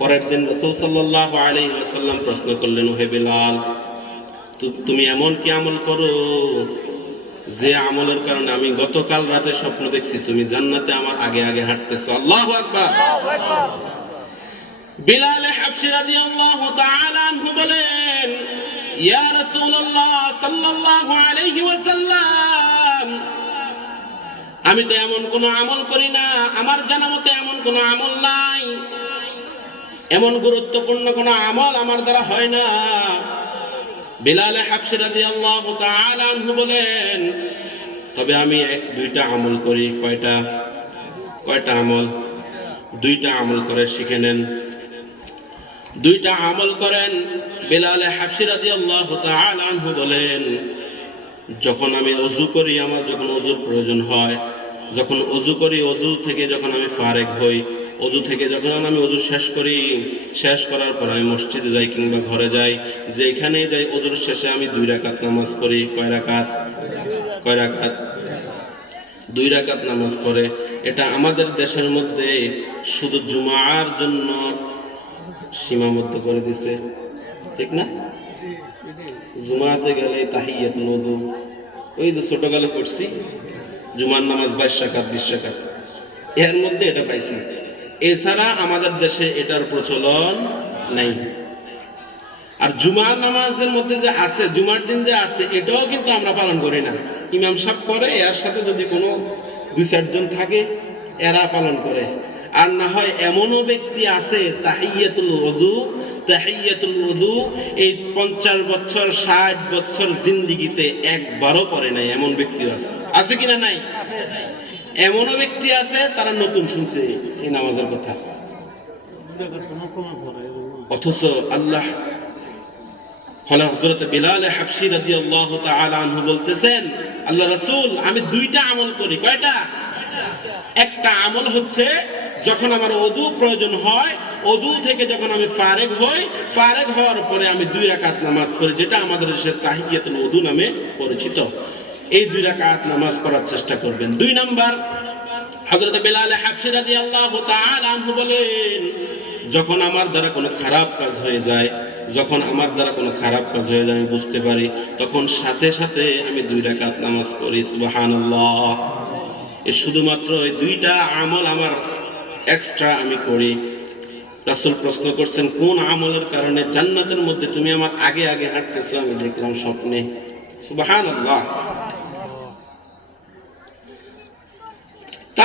পরের দিন রাসূল সাল্লাল্লাহু আলাইহি ওয়াসাল্লাম প্রশ্ন করলেন, হে বিলাল, তুমি এমন কি আমল করো যে আমলের কারণে আমি গতকাল রাতে স্বপ্ন দেখছি তুমি জান্নাতে আমার আগে আগে হাঁটতেছো? আল্লাহু আকবার। বিলাল হাবশী রাদিয়াল্লাহু তাআলা আনহু বলেন, ইয়া রাসূলুল্লাহ সাল্লাল্লাহু আলাইহি ওয়াসাল্লাম, আমি তো এমন কোনো আমল করি না, আমার জানা মতে এমন কোনো আমল নাই, এমন গুরুত্বপূর্ণ কোনো আমল আমার দ্বারা হয় না। বিলাল হাবশী রাদিয়াল্লাহু তাআলা আনহু বলেন, তবে আমি দুইটা আমল করি। কয়টা আমল? দুইটা আমল করে শিখে নেন। দুইটা আমল করেন। বিলাল হাবশী রাদিয়াল্লাহু তাআলা আনহু বলেন, যখন আমি ওযু করি, আমার যখন ওযুর প্রয়োজন হয়, যখন ওযু করি, ওযু থেকে যখন আমি ফারেক হই, ওযু থেকে যখন আমি ওযু শেষ করি, শেষ করার পর আমি মসজিদে যাই কিংবা ঘরে যাই, যেখানে যাই ওযুর শেষে আমি 2 রাকাত নামাজ পড়ি। কয় রাকাত? 2 রাকাত নামাজ পড়ে। এটা আমাদের দেশের মধ্যে শুধু জুমার জন্য সীমাবদ্ধ করে দিছে, ঠিক না? জুমাতে গেলে তাহিয়াতুল ওযু, ওই যে ছোটকালে পড়ছি জুমার নামাজ 22 রাকাত 20 রাকাত, এর মধ্যে এটা পাইছি। এছাড়া আমাদের দেশে এটার প্রচলন নাই। আর জুমার নামাজের মধ্যে যে আছে, জুমার দিন যে আছে, এটাও কিন্তু আমরা পালন করি না। ইমাম সাহেব করে, এর সাথে যদি কোনো 2-4 জন থাকে এরা পালন করে। আর না হয় এমনও ব্যক্তি আছে তাহিয়াতুল ওযু এই 50 বছর 60 বছর জিন্দেগিতে একবারও পড়ে নাই, এমন ব্যক্তিও আছে কিনা? নাই। এমনও ব্যক্তি আছে তারা নতুন শুনছে এই নামাজের কথা, অথচ আল্লাহ হযরত বিলাল হাবশী রাদিয়াল্লাহু তাআলা আনহু বলতেছেন, আল্লাহ রাসূল, আমি 2টা আমল করি। কয়টা? একটা আমল হচ্ছে যখন আমার ওযু প্রয়োজন হয়, ওযু থেকে যখন আমি ফারেগ হই, ফারেগ হওয়ার পরে আমি 2 রাকাত নামাজ পড়ি, যেটা আমাদের দেশে তাহিয়াতুল ওযু নামে পরিচিত। এই 2 রাকাত নামাজ পড়ার চেষ্টা করবেন। 2 নাম্বার, হযরত বিলাল হাবশী রাদিয়াল্লাহু তাআলা আনহু বলেন, যখন আমার দ্বারা কোনো খারাপ কাজ হয়ে যায়, আমি বুঝতে পারি, তখন সাথে সাথে আমি 2 রাকাত নামাজ পড়ি। সুবহানাল্লাহ। এই শুধুমাত্র এই 2টা আমল আমার এক্সট্রা আমি করি। রাসূল প্রশ্ন করছেন, কোন আমলের কারণে জান্নাতের মধ্যে তুমি আমার আগে আগে হাঁটতেছো? আমি দেখলাম স্বপ্নে। সুবহানাল্লাহ।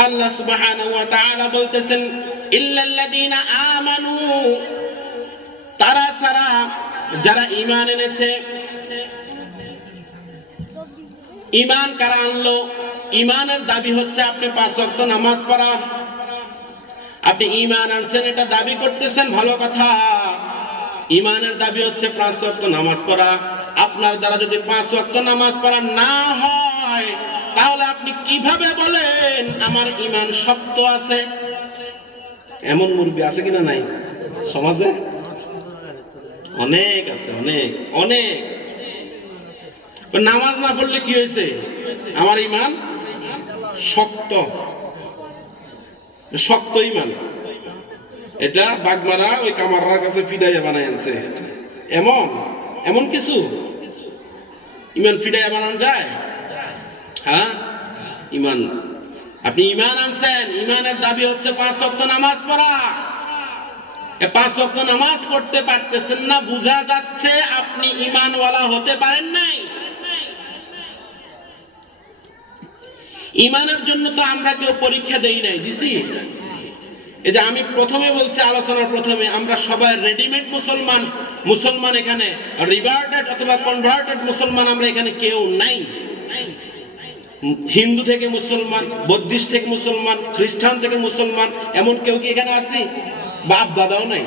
আল্লাহ সুবহানাহু ওয়া তাআলা বলতেছেন, ইল্লাল্লাযীনা আমানু, তারা ছাড়া যারা ঈমান এনেছে। ঈমান কারা আনলো? ঈমানের দাবি হচ্ছে আপনি 5 ওয়াক্ত নামাজ পড়া। আপনি ঈমান আনছেন, এটা দাবি করতেছেন, ভালো কথা। ঈমানের দাবি হচ্ছে 5 ওয়াক্ত নামাজ পড়া। আপনার দ্বারা যদি 5 ওয়াক্ত নামাজ পড়া না হয়, তাহলে আপনি কিভাবে বলেন আমার ঈমান শক্ত আছে? এমন মুরব্বি আছে কিনা? নাই সমাজে? অনেক আছে, অনেক অনেক। নামাজ না পড়লে কি হয়েছে? আমার ঈমান শক্ত, শক্ত ঈমান। এটা বাগমারা ওই কামাররার কাছে ফিডাইয়া বানাই আনছে। এমন কিছু ঈমান ফিডাইয়া বানান যায়? হ্যাঁ, ঈমান। আপনি ঈমান আনছেন, ঈমানের দাবি হচ্ছে 5 ওয়াক্ত নামাজ পড়া। 5 ওয়াক্ত নামাজ পড়তে পারতেছেন না, বোঝা যাচ্ছে আপনি ঈমানওয়ালা হতে পারেন নাই। ঈমানের জন্য তো আমরা কেউ পরীক্ষা দেই নাই, দিছি? এই যে আমি প্রথমে বলছি, আলোচনার প্রথমে, আমরা সবাই রেডিমেড মুসলমান এখানে রিভার্টেড অথবা কনভার্টেড মুসলমান আমরা এখানে কেউ নাই। হিন্দু থেকে মুসলমান, বৌদ্ধিস্ট থেকে মুসলমান, খ্রিস্টান থেকে মুসলমান, এমন কেউ কি এখানে আছি? বাপ দাদাও নাই,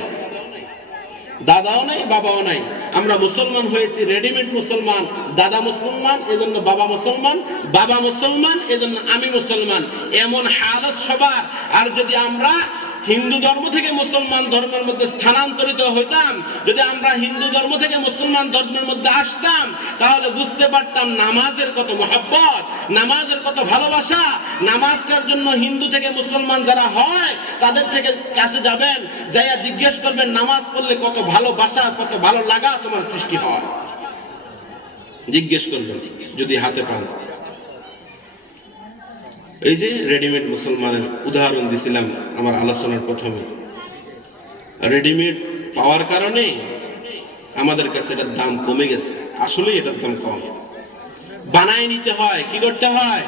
বাবাও নাই। আমরা মুসলমান হয়েছি, রেডিমেড মুসলমান। দাদা মুসলমান, এজন্য বাবা মুসলমান, বাবা মুসলমান, এজন্য আমি মুসলমান। এমন হালত সবার। আর যদি আমরা হিন্দু ধর্ম থেকে মুসলমান ধর্মের মধ্যে স্থানান্তরিত হইতাম, যদি আমরা হিন্দু ধর্ম থেকে মুসলমান ধর্মের মধ্যে আসতাম, তাহলে বুঝতে পারতাম নামাজের কত মহব্বত, নামাজের কত ভালোবাসা। নামাজটার জন্য হিন্দু থেকে মুসলমান যারা হয় তাদের থেকে কাছে যাবেন, যাইয়া জিজ্ঞেস করবেন নামাজ পড়লে কত ভালোবাসা, কত ভালো লাগা তোমার সৃষ্টি হয়, জিজ্ঞেস করবেন যদি হাতে পান। এই যে রেডিমেড মুসলমানের উদাহরণ দিছিলাম আমার আলোচনার প্রথমে, রেডিমেড পাওয়ার কারণে আমাদের কাছে এটার দাম কমে গেছে। আসলে এটার দাম কম, বানায় নিতে হয়। কি করতে হয়?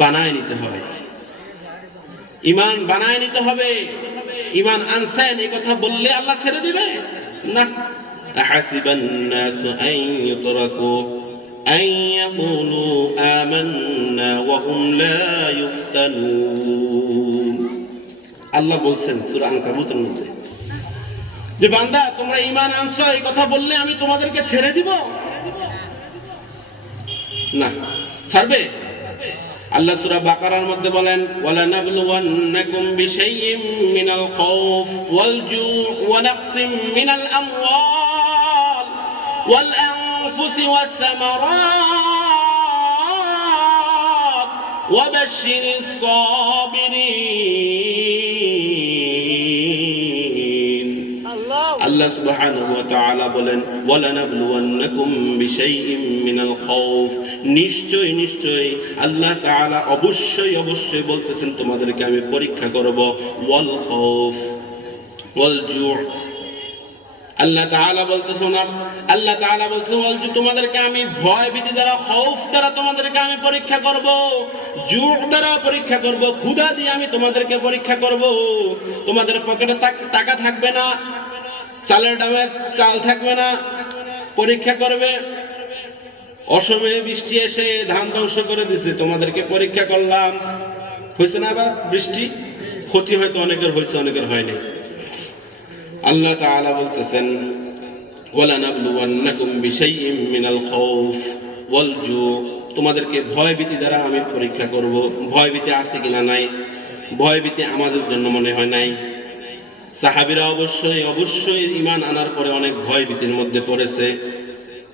বানায় নিতে হয়। ইমান বানায় নিতে হবে। ইমান আনছেন এই কথা বললে আল্লাহ ছেড়ে দিবে না। আহাসিবান নাসু আন ইউতরাকু আন ইয়াকুলু আমান্না ওয়া হুম লা ইফতানুন। আল্লাহ বলছেন সূরা আনকাবুতের মধ্যে যে বান্দা তোমরা ঈমান আনছো এই কথা বললে আমি তোমাদেরকে ছেড়ে দিব না, ছাড়বে? আল্লাহ সূরা বাকারার মধ্যে বলেন ওয়ালা নাবলুওয়ান্নাকুম বিশাইইম মিনাল খাউফ ওয়াল জু' ওয়া নাকসিম মিনাল আমওয়াল ওয়াল আনফুসি ওয়াস সামারাত ওয়া বাশশিরিস সাবিরিন। আল্লাহ সুবহানাহু ওয়া তাআলা বলেন ওয়ালা নাবলুওয়ান্নাকুম বিশাইইম মিনাল খাউফ, নিশ্চয় নিশ্চয় আল্লাহ তাআলা অবশ্যই অবশ্যই বলতেছেন তোমাদেরকে আমি পরীক্ষা করব। ওয়াল খাউফ ওয়াল জু', আল্লাহ তাআলা বলতেছেন, আল্লাহ তাআলা বলতেছেন ওয়াল জু', তোমাদেরকে আমি ভয় ভীতি দ্বারা, খাউফ দ্বারা তোমাদেরকে আমি পরীক্ষা করব, জু' দ্বারা পরীক্ষা করব, ক্ষুধা দিয়ে আমি তোমাদেরকে পরীক্ষা করব। তোমাদের পকেটে টাকা থাকবে না, চালের দামে চাল থাকবে না, পরীক্ষা করবে। অসময়ে বৃষ্টি এসে ধান ধ্বংস করে দিছে, তোমাদেরকে পরীক্ষা করলাম। হয়েছে না আবার বৃষ্টি? ক্ষতি হয়তো অনেকের হয়েছে, অনেকের হয়নি। আল্লাহ তাআলা বলতেছেন ওয়ালা নাবলুওয়ান্নাকুম বিশাইইম মিনাল খাউফ ওয়াল জু', তোমাদেরকে ভয় ভীতি দ্বারা আমি পরীক্ষা করব। ভয় ভীতি আছে কিনা? নাই। ভয় ভীতি আমাদের জন্য মনে হয় নাই। সাহাবীরা অবশ্যই অবশ্যই ঈমান আনার পরে অনেক ভয় ভীতির মধ্যে পড়েছে।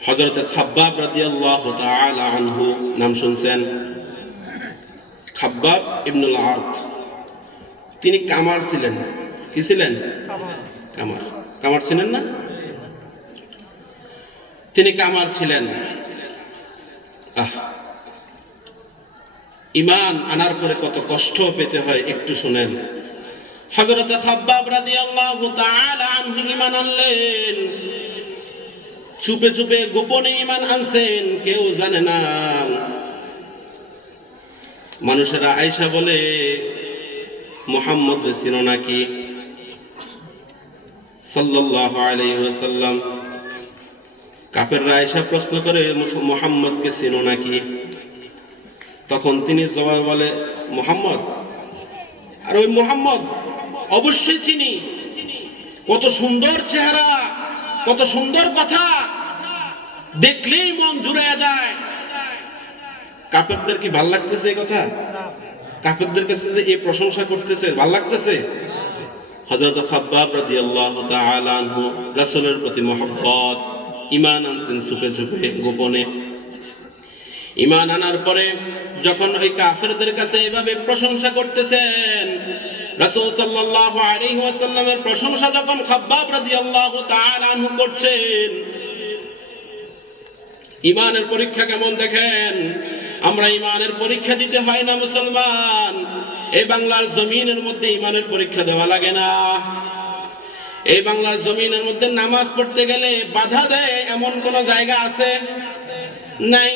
হযরত খাব্বাব রাদিয়াল্লাহু তাআলা আনহু নাম শুনছেন? খাব্বাব ইবনুল আরত, তিনি কামার ছিলেন। কি ছিলেন? কামার। কামার ছিলেন না? তিনি কামার ছিলেন। ঈমান আনার পরে কত কষ্ট পেতে হয় একটু শুনেন। হযরত খাব্বাব রাদিয়াল্লাহু তাআলা আনহু ঈমান আনলেন, চুপে চুপে গোপনে ঈমান আনছেন, কেউ জানে না। মানুষেরা আয়েশা বলে মুহাম্মদ চিনো নাকি সাল্লাল্লাহু আলাইহি ওয়াসাল্লাম? কাফেররা আয়েশা প্রশ্ন করে মুহাম্মদকে চিনো নাকি? তখন তিনি জবাবে বলে মুহাম্মদ, আর ওই মুহাম্মদ অবশ্যই চিনি, কত সুন্দর চেহারা, কত সুন্দর কথা, দেখলেই মন জুড়ে যায়। কাফেরদের কি ভাল লাগতেছে এই কথা? কাফেরদের কাছে যে এই প্রশংসা করতেছে ভাল লাগতেছে? হযরত খাব্বাব রাদিয়াল্লাহু তাআলা আনহু রাসূলের প্রতি মহব্বত, ঈমান আনছেন চুপে চুপে গোপনে। ঈমান আনার পরে যখন ওই কাফেরদের কাছে এইভাবে প্রশংসা করতেছেন, রাসূল সাল্লাল্লাহু আলাইহি ওয়াসাল্লামের প্রশংসা যখন খাব্বাব রাদিয়াল্লাহু তাআলা আনহু করছেন, ঈমানের পরীক্ষা কেমন দেখেন। আমরা ঈমানের পরীক্ষা দিতে হয় না মুসলমান, এই বাংলার জমিনের মধ্যে ঈমানের পরীক্ষা দেওয়া লাগে না। এই বাংলার জমিনের মধ্যে নামাজ পড়তে গেলে বাধা দেয় এমন কোন জায়গা আছে? নাই।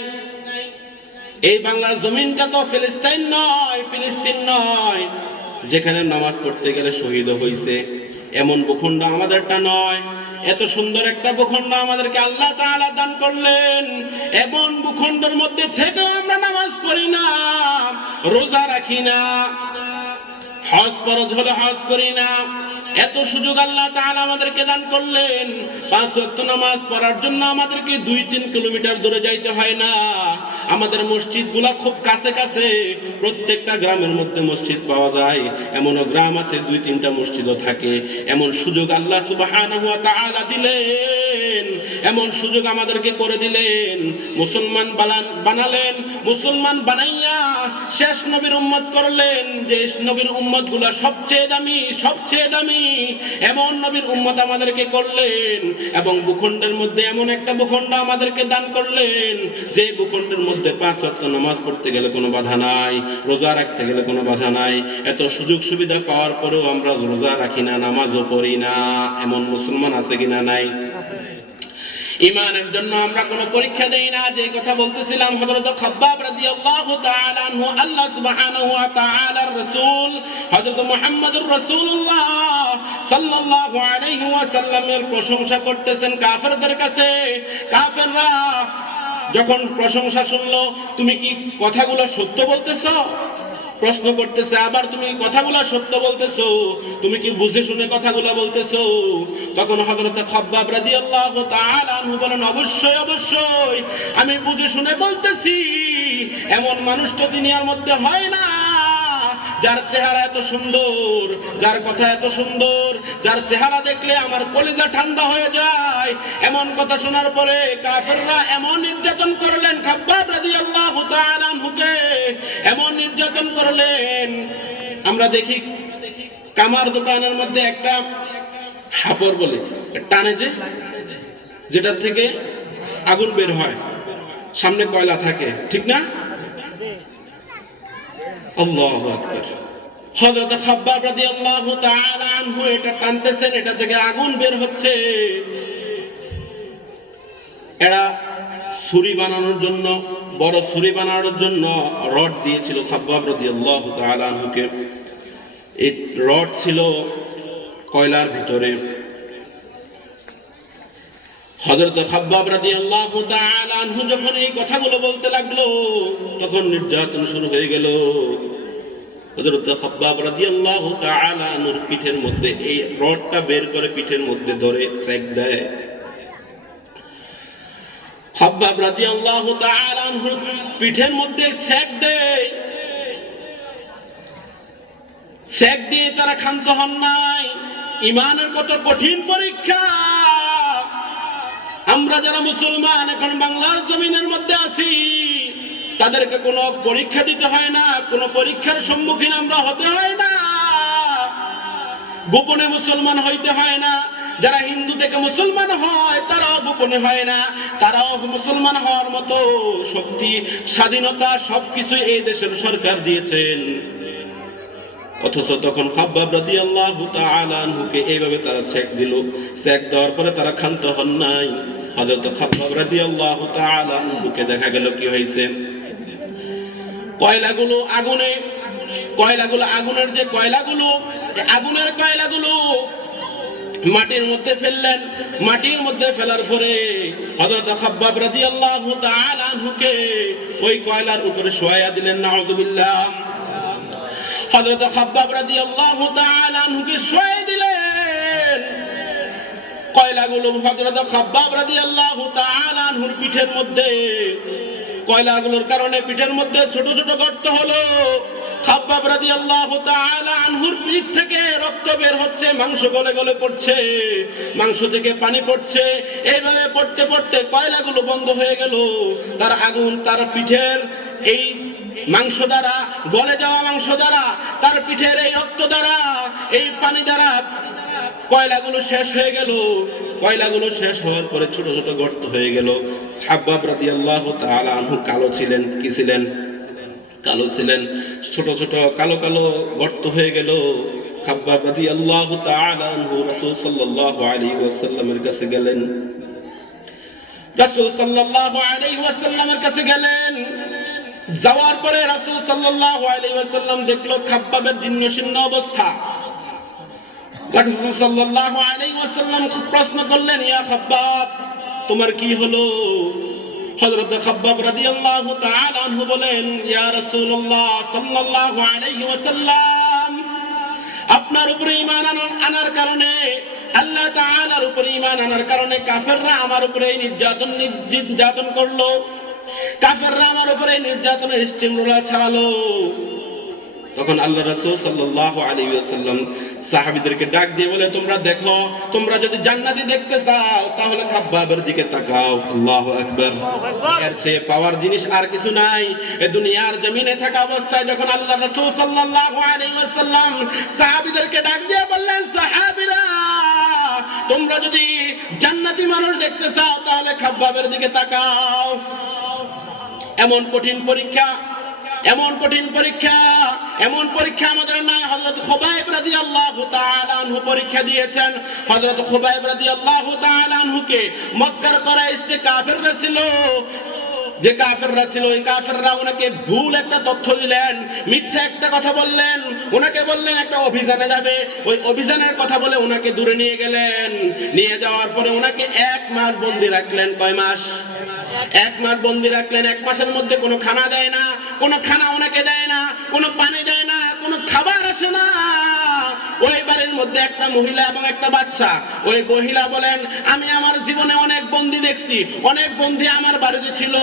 এই বাংলার জমিনটা তো ফিলিস্তিন নয়, ফিলিস্তিন নয়, যেখানে নামাজ পড়তে গেলে শহীদ হয়েছে এমন ভূখণ্ড আমাদেরটা নয়। এত সুন্দর একটা ভূখণ্ড আমাদেরকে আল্লাহ তাআলা দান করলেন, এমন ভূখণ্ডের মধ্যে থেকেও আমরা নামাজ পড়ি না, রোজা রাখি না, হজ ফরজ হলে হজ করি না। এত সুযোগ আল্লাহ তাআলা আমাদেরকে দান করলেন। 5 ওয়াক্ত নামাজ পড়ার জন্য আমাদেরকে 2-3 কিলোমিটার দূরে যাইতে হয় না। আমাদের মসজিদগুলা খুব কাছে কাছে, প্রত্যেকটা গ্রামের মধ্যে মসজিদ পাওয়া যায়, এমনও গ্রাম আছে 2-3টা মসজিদও থাকে। এমন সুযোগ আল্লাহ সুবহানাহু ওয়া তাআলা দিলেন, এমন সুযোগ আমাদেরকে করে দিলেন, মুসলমান বানালেন। মুসলমান বানাইয়া শেষ নবীর উম্মত করলেন, যে নবীর উম্মত গুলা সবচেয়ে দামি, সবচেয়ে দামি এমন নবীর উম্মত আমাদেরকে করলেন। এবং ভূখণ্ডের মধ্যে এমন একটা ভূখণ্ড আমাদেরকে দান করলেন, যে ভূখণ্ডের মধ্যে 5 ওয়াক্ত নামাজ পড়তে গেলে কোনো বাধা নাই, রোজা রাখতে গেলে কোনো বাধা নাই। এত সুযোগ সুবিধা পাওয়ার পরেও আমরা রোজা রাখি না, নামাজও পড়ি না, এমন মুসলমান আছে কিনা? নাই। ঈমানের জন্য আমরা কোনো পরীক্ষা দেই না। যে কথা বলতেছিলাম, হযরত খাব্বাব রাদিয়াল্লাহু তাআলা আনহু, আল্লাহ সুবহানাহু ওয়া তাআলার রাসূল হযরত মুহাম্মদুর রাসূলুল্লাহ সাল্লাল্লাহু আলাইহি ওয়াসাল্লামের প্রশংসা করতেছেন কাফেরদের কাছে। কাফেররা যখন প্রশংসা শুনলো, তুমি কি কথাগুলো সত্য বলতেছো? প্রশ্ন করতেছে, আবার তুমি কথাগুলো সত্য বলতেছো? তুমি কি বুঝে শুনে কথাগুলো বলতেছো? তখন হযরত খাব্বাব রাদিয়াল্লাহু তাআলা আনহু বলেন, অবশ্যই অবশ্যই আমি বুঝে শুনে বলতেছি। এমন মানুষ তো দুনিয়ার মধ্যে হয় না যার চেহারা এত সুন্দর, যার কথা এত সুন্দর, যার চেহারা দেখলে আমার কলিজা ঠান্ডা হয়ে যায়। এমন কথা শোনার পরে কাফেররা এমন নির্যাতন করলেন খাব্বাব রাদিয়াল্লাহু তাআলা আনহুকে, এমন নির্যাতন করলেন। আমরা দেখি কামার দোকানের মধ্যে একটা হাপড় বলে টানে, যেটা থেকে আগুন বের হয়, সামনে কয়লা থাকে, ঠিক না? আল্লাহু আকবার। হযরত খাব্বাব রাদিয়াল্লাহু তাআলা আনহু এটা টানতেছেন, এটা থেকে আগুন বের হচ্ছে। এরা ছুরি বানানোর জন্য, বড় ছুরি বানানোর জন্য রড দিয়েছিল খাব্বাব রাদিয়াল্লাহু তাআলা আনহুকে। এই রড ছিল কয়লার ভিতরে। হযরত খাব্বাব রাদিয়াল্লাহু তাআলা আনহু যখন এই কথাগুলো বলতে লাগলো, তখন নির্যাতন শুরু হয়ে গেল। হযরত খাব্বাব রাদিয়াল্লাহু তাআলা আনহুর পিঠের মধ্যে এই রডটা বের করে পিঠের মধ্যে ধরে চেক দেয়। খাব্বাব রাদিয়াল্লাহু তাআলা আনহুর পিঠের মধ্যে চেক দেয়। চেক দিয়ে তারা ক্ষান্ত হন নাই। ঈমানের কত কঠিন পরীক্ষা! আমরা যারা মুসলমান এখন বাংলার জমিনের মধ্যে আছি, তাদেরকে কোনো পরীক্ষা দিতে হয় না, কোনো পরীক্ষার সম্মুখীন আমরা হতে হয় না, গোপনে মুসলমান হইতে হয় না। যারা হিন্দু থেকে মুসলমান হয় তারাও গোপনে হয় না, তারাও মুসলমান হওয়ার মতো শক্তি, স্বাধীনতা সবকিছু এই দেশের সরকার দিয়েছেন। অথচ তখন খাব্বাব রাদিয়াল্লাহু তাআলা আনহুকে এইভাবে তারা চেক দিল। চেক দেওয়ার পরে তারা ক্ষান্ত হন নাই। হযরত খাব্বাব রাদিয়াল্লাহু তাআলা আনহুকে দেখা গেল কি হয়েছে, কয়লাগুলো আগুনের যে কয়লাগুলো, আগুনের কয়লাগুলো মাটির মধ্যে ফেললেন। মাটির মধ্যে ফেলার পরে হযরত খাব্বাব রাদিয়াল্লাহু তাআলা আনহুকে ওই কয়লার উপরে শোয়াইয়া দিলেন। নাউযুবিল্লাহ। হযরত খাব্বাব রাদিয়াল্লাহু তাআলা আনহুকে শোয়াইয়া দিলেন। কয়লাগুলো হযরত খাব্বাব রাদিয়াল্লাহু তাআলা আনহুর পিঠের মধ্যে, কয়লাগুলোর কারণে পিঠের মধ্যে ছোট ছোট গর্ত হলো। খাব্বাব রাদিয়াল্লাহু তাআলা আনহুর পিঠ থেকে রক্ত বের হচ্ছে, মাংস গলে গলে পড়ছে, মাংস থেকে পানি পড়ছে। এইভাবে পড়তে পড়তে কয়লাগুলো বন্ধ হয়ে গেল। তার আগুন তার পিঠের এই মাংস দ্বারা, গলে যাওয়া মাংস দ্বারা, তার পিঠের এই রক্ত দ্বারা, এই পানি দ্বারা কয়লাগুলো শেষ হয়ে গেল। কয়লাগুলো শেষ হওয়ার পরে ছোট ছোট গর্ত হয়ে গেল। খাব্বাব রাদিয়াল্লাহু তাআলা আনহু কালো ছিলেন, কি ছিলেন? কালো ছিলেন। ছোট ছোট কালো কালো গর্ত হয়ে গেল। খাব্বাব রাদিয়াল্লাহু তাআলা আনহু রাসূল সাল্লাল্লাহু আলাইহি ওয়াসাল্লামের কাছে গেলেন। রাসূল সাল্লাল্লাহু আলাইহি ওয়াসাল্লামের কাছে গেলেন। যাওয়ার পরে রাসূল সাল্লাল্লাহু আলাইহি ওয়াসাল্লাম দেখলো খাব্বাবের জীর্ণশীর্ণ অবস্থা। রাসূল সাল্লাল্লাহু আলাইহি ওয়াসাল্লাম প্রশ্ন করলেন, ইয়া খাব্বাব, তোমার কি হলো? হযরত খাব্বাব রাদিয়াল্লাহু তাআলা আনহু বলেন, ইয়া রাসূলুল্লাহ সাল্লাল্লাহু আলাইহি ওয়াসাল্লাম, আপনার উপরে ঈমান আনার কারণে, আল্লাহ তাআলার উপরে ঈমান আনার কারণে কাফেররা আমার উপরে নির্যাতন করলো। কাফেররা আমার উপরে নির্যাতনের স্টিম রোলার ছাড়ালো। তখন আল্লাহ রাসূল সাল্লাল্লাহু আলাইহি ওয়াসাল্লাম সাহাবীদেরকে ডাক দিয়ে বলে, তোমরা দেখো, তোমরা যদি জান্নাতি দেখতে চাও তাহলে খাব্বাবের দিকে তাকাও। আল্লাহু আকবার। এর চেয়ে পাওয়ার জিনিস আর কিছু নাই। এই দুনিয়ার জমিনে থাকা অবস্থায় যখন আল্লাহ রাসূল সাল্লাল্লাহু আলাইহি ওয়াসাল্লাম সাহাবীদেরকে ডাক দিয়ে বললেন, সাহাবীরা তোমরা যদি জান্নাতি মানুষ দেখতে চাও তাহলে খাব্বাবের দিকে তাকাও। এমন কঠিন পরীক্ষা, এমন কঠিন পরীক্ষা, এমন পরীক্ষা আমাদের নাই। হযরত খুবাইব রাদিয়াল্লাহু তাআলা আনহু পরীক্ষা দিয়েছেন। হযরত খুবাইব রাদিয়াল্লাহু তাআলা আনহুকে মক্কার কুরাইশ যে কাফেররা ছিল, যে কাফেররা ছিল, ওই কাফেররা ওনাকে ভুল একটা তথ্য দিলেন, মিথ্যা একটা কথা বললেন। ওনাকে বললেন একটা অভিযানে যাবে, ওই অভিযানের কথা বলে ওনাকে দূরে নিয়ে গেলেন। নিয়ে যাওয়ার পরে ওনাকে 1 মাস বন্দী রাখলেন। কয় মাস? 1 মাস বন্দী রাখলেন। 1 মাসের মধ্যে কোনো খানা দেয় না, কোনো খানা ওনাকে দেয় না, কোনো পানি দেয় না, কোনো খাবার আসে না। ওই বাড়ির মধ্যে একটা মহিলা এবং একটা বাচ্চা। ওই মহিলা বলেন, আমি আমার জীবনে অনেক বন্দী দেখছি, অনেক বন্দী আমার বাড়িতে ছিল,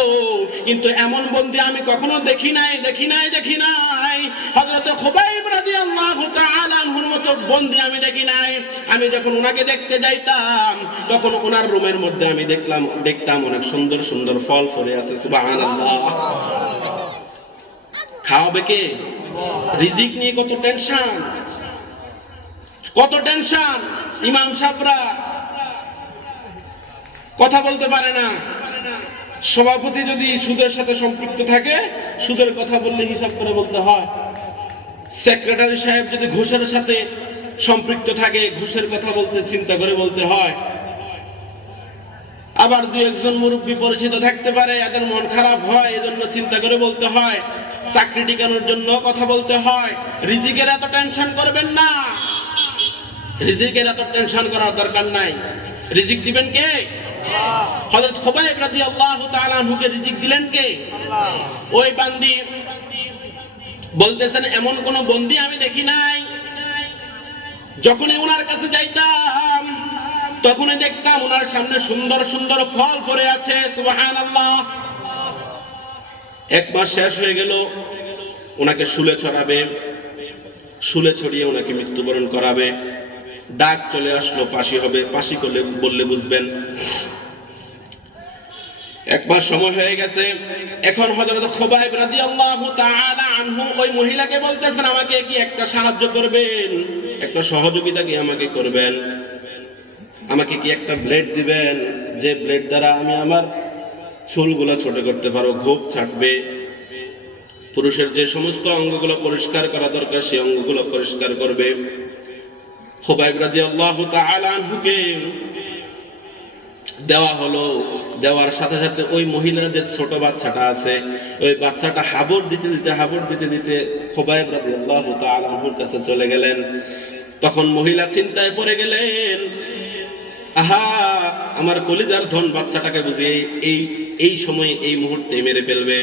কিন্তু এমন বন্দী আমি কখনো দেখি নাই। হযরত খুবাইব রাদিয়াল্লাহু তাআলা আনহুর মতো বন্দী আমি দেখি নাই। আমি যখন ওনাকে দেখতে যাইতাম তখন ওনার রুমের মধ্যে আমি দেখতাম অনেক সুন্দর সুন্দর ফল পড়ে আছে। সুবহানাল্লাহ। খাওয়াবে কে? রিজিক নিয়ে কত টেনশন, কত টেনশন। ইমাম সাহেবরা কথা বলতে পারে না। সভাপতি যদি সুদের সাথে সম্পৃক্ত থাকে, সুদের কথা বললে হিসাব করে বলতে হয়। সেক্রেটারি সাহেব যদি ঘুষের সাথে সম্পৃক্ত থাকে, ঘুষের কথা বলতে চিন্তা করে বলতে হয়। আবার 2-1 মুরব্বী পরিচিত থাকতে পারে, এদের মন খারাপ হয়, এজন্য চিন্তা করে বলতে হয়। চাকরি টিকানোর জন্য কথা বলতে হয়। রিজিকের এত টেনশন করবেন না, রিজিকের এত টেনশন করার দরকার নাই। রিজিক দিবেন কে? হযরত খুবাইব রাদিয়াল্লাহু তাআলা আনহুকে রিজিক দিলেন কে? ওই বান্দি বলতেছেন, এমন কোন বন্দী আমি দেখি নাই। যখনই ওনার কাছে যাইতাম তখনই দেখতাম ওনার সামনে সুন্দর সুন্দর ফল পড়ে আছে। সুবহানাল্লাহ। 1 মাস শেষ হয়ে গেল, ওনাকে শুলে ছড়াবে, শুলে ছড়িয়ে ওনাকে মৃত্যুবরণ করাবে। ডাক চলে আসলো, ফাঁসি হবে। ফাঁসি করলে বললে বুঝবেন। 1 মাস সময় হয়ে গেছে। এখন হযরত খুবাইব রাদিয়াল্লাহু তাআলা আনহু ওই মহিলাকে বলতেছেন, আমাকে কি একটা সাহায্য করবেন, একটা সহযোগিতা কি আমাকে করবেন? আমাকে কি একটা ব্লেড দিবেন, যে ব্লেড দ্বারা আমি আমার চুলগুলো ছোট করতে পারবো, গোপ ছাড়বে। পুরুষের যে সমস্ত অঙ্গগুলো পরিষ্কার করা দরকার সেই অঙ্গগুলো পরিষ্কার করবে। খুবাইব রাদিয়াল্লাহু তাআলা আনহুকে দেওয়া হলো। দেওয়ার সাথে সাথে ওই মহিলার যে ছোট বাচ্চাটা আছে, ওই বাচ্চাটা হাবুড় দিতে দিতে খুবাইব রাদিয়াল্লাহু তাআলা আনহুর কাছে চলে গেলেন। তখন মহিলা চিন্তায় পড়ে গেলেন, আহা, আমার কলিজার ধন বাচ্চাটাকে বুঝি এই সময় এই মুহূর্তে মেরে ফেলবে।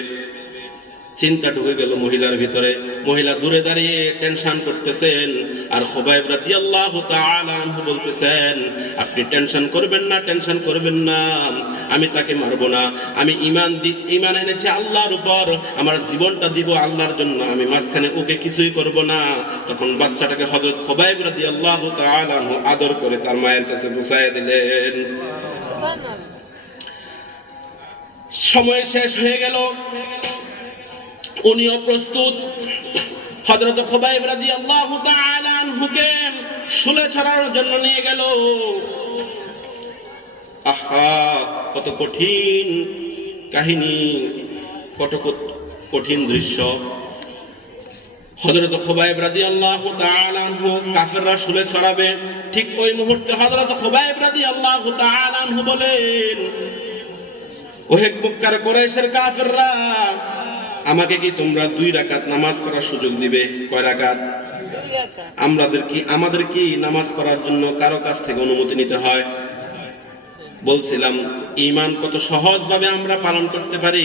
চিন্তা ঢুকে গেল মহিলার ভিতরে। মহিলা দূরে দাঁড়িয়ে টেনশন করতেছেন, আর খুবাইব রাদিয়াল্লাহু তাআলা আনহু বলতেছেন, আপনি টেনশন করবেন না, টেনশন করবেন না, আমি তাকে মারবো না। আমি ঈমান এনেছি আল্লাহর উপর, আমার জীবনটা দিব আল্লাহর জন্য, আমি মাঝখানে ওকে কিছুই করব না। তখন বাচ্চাটাকে হযরত খুবাইব রাদিয়াল্লাহু তাআলা আনহু আদর করে তার মায়ের কাছে পৌঁছায় দিলেন। সময় শেষ হয়ে গেল, উনিও প্রস্তুত। হযরত খুবাইব রাদিয়াল্লাহু তাআলা আনহুকে শুলে ছড়ানোর জন্য নিয়ে গেল। আহা, কত কঠিন কাহিনী, কত কঠিন দৃশ্য। হযরত খুবাইব রাদিয়াল্লাহু তাআলা আনহু কাফেররা শুলে ছড়াবে, ঠিক ওই মুহূর্তে হযরত খুবাইব রাদিয়াল্লাহু তাআলা আনহু বলেন, ওহে মক্কার কুরাইশের কাফেররা, আমাকে কি তোমরা 2 রাকাত নামাজ পড়ার সুযোগ দিবে? কয় রাকাত? 2 রাকাত। আমাদের কি নামাজ পড়ার জন্য কারো কাছ থেকে অনুমতি নিতে হয়? বলছিলাম ঈমান কত সহজভাবে আমরা পালন করতে পারি।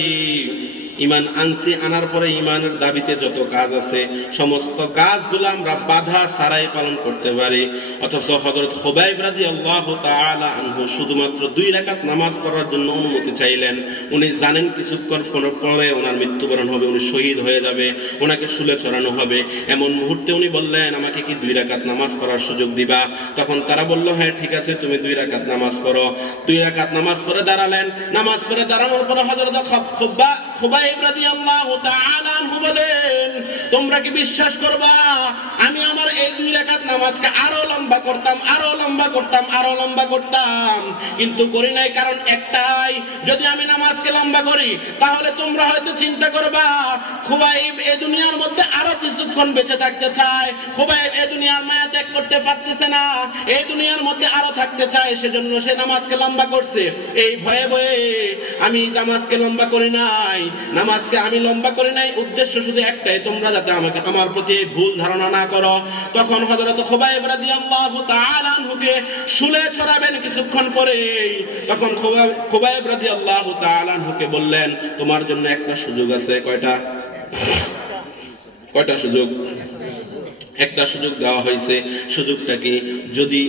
ঈমান আনছি, আনার পরে ঈমানের দাবিতে যত কাজ আছে সমস্ত কাজগুলো আমরা বাধা ছাড়াই পালন করতে পারি। অথচ হযরত খুবাইব রাদিয়াল্লাহু তাআলা আনহু শুধুমাত্র 2 রাকাত নামাজ পড়ার জন্য অনুমতি চাইলেন। উনি জানেন কিছুক্ষণ পরে ওনার মৃত্যুবরণ হবে, উনি শহীদ হয়ে যাবে, ওনাকে শুলে চড়ানো হবে। এমন মুহূর্তে উনি বললেন, আমাকে কি 2 রাকাত নামাজ পড়ার সুযোগ দিবা? তখন তারা বলল, হ্যাঁ ঠিক আছে, তুমি 2 রাকাত নামাজ পড়ো। 2 রাকাত নামাজ পড়ে দাঁড়ালেন। নামাজ পড়ে দাঁড়ানোর পরে হযরত খুবাইব রাদিয়াল্লাহু তাআলা আনহু বলেন, তোমরা কি বিশ্বাস করবা আমি আমার এই 2 রাকাত নামাজকে আরো লম্বা করতাম, আরো লম্বা করতাম, আরো লম্বা করতাম, কিন্তু করি নাই। কারণ একটাই, যদি আমি নামাজকে লম্বা করি তাহলে তোমরা হয়তো চিন্তা করবা খুবাইব এই দুনিয়ার মধ্যে আরো কিছুক্ষণ বেঁচে থাকতে চায়, খুবাইব এই দুনিয়ার মায়া ত্যাগ করতে পারতেছে না, এই দুনিয়ার মধ্যে আরো থাকতে চায়, সেজন্য সে নামাজকে লম্বা করছে। এই ভয়ে ভয়ে আমি নামাজকে লম্বা করি নাই, নামাজকে আমি লম্বা করি নাই, উদ্দেশ্য শুধু একটাই, তোমরা যাতে আমাকে আমার প্রতি ভুল ধারণা না করো। তখন হযরত খুবাইব রাদিয়াল্লাহু তাআলা আনহুকে শুলে ছড়াবেন কিছুক্ষণ পরে। তখন খুবাইব রাদিয়াল্লাহু তাআলা আনহুকে বললেন, তোমার জন্য একটা সুযোগ আছে। কয়টা সুযোগ? একটা সুযোগ দেওয়া হয়েছে। সুযোগটা কি? যদি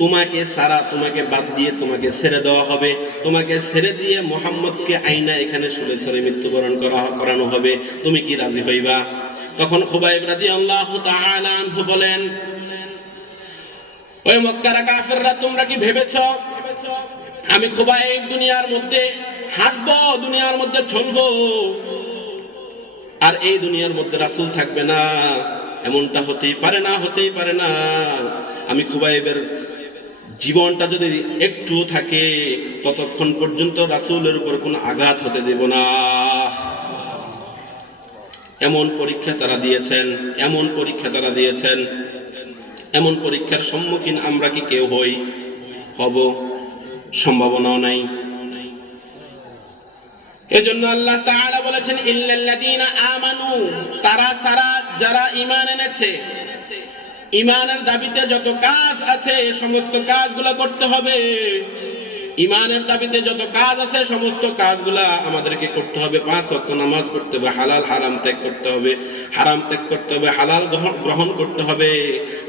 তোমাকে সারা, তোমাকে বাদ দিয়ে তোমাকে ছেড়ে দেওয়া হবে, তোমাকে ছেড়ে দিয়ে মুহাম্মদকে আইনা এখানে শুলে ছড়ে মৃত্যুবরণ করানো হবে, তুমি কি রাজি হইবা? তখন খুবাইব রাদিয়াল্লাহু তাআলা আনহু বলেন, ওই মক্কার কাফেররা, তোমরা কি ভেবেছো আমি খুবাইব দুনিয়ার মধ্যে হাঁটবো, দুনিয়ার মধ্যে চলবো, আর এই দুনিয়ার মধ্যে রাসূল থাকবে না? এমনটা হতেই পারে না, হতেই পারে না। আমি খুবাইবের জীবনটা যদি একটু থাকে ততক্ষণ পর্যন্ত রাসূলের উপর কোনো আঘাত হতে দেব না। এমন পরীক্ষা তারা দিয়েছেন, এমন পরীক্ষা তারা দিয়েছেন। এমন পরীক্ষার সম্মুখীন আমরা কি কেউ হব? সম্ভাবনাও নাই। এজন্য আল্লাহ তাআলা বলেছেন, ইল্লাল্লাযীনা আমানু, তারা যারা ঈমান এনেছে, ঈমানের দাবিতে যত কাজ আছে সমস্ত কাজগুলো করতে হবে। ঈমানের দাবিতে যত কাজ আছে সমস্ত কাজগুলা আমাদেরকে করতে হবে। 5 ওয়াক্ত নামাজ পড়তে হবে, হালাল হারাম ত্যাগ করতে হবে, হারাম ত্যাগ করতে হবে, হালাল গ্রহণ করতে হবে,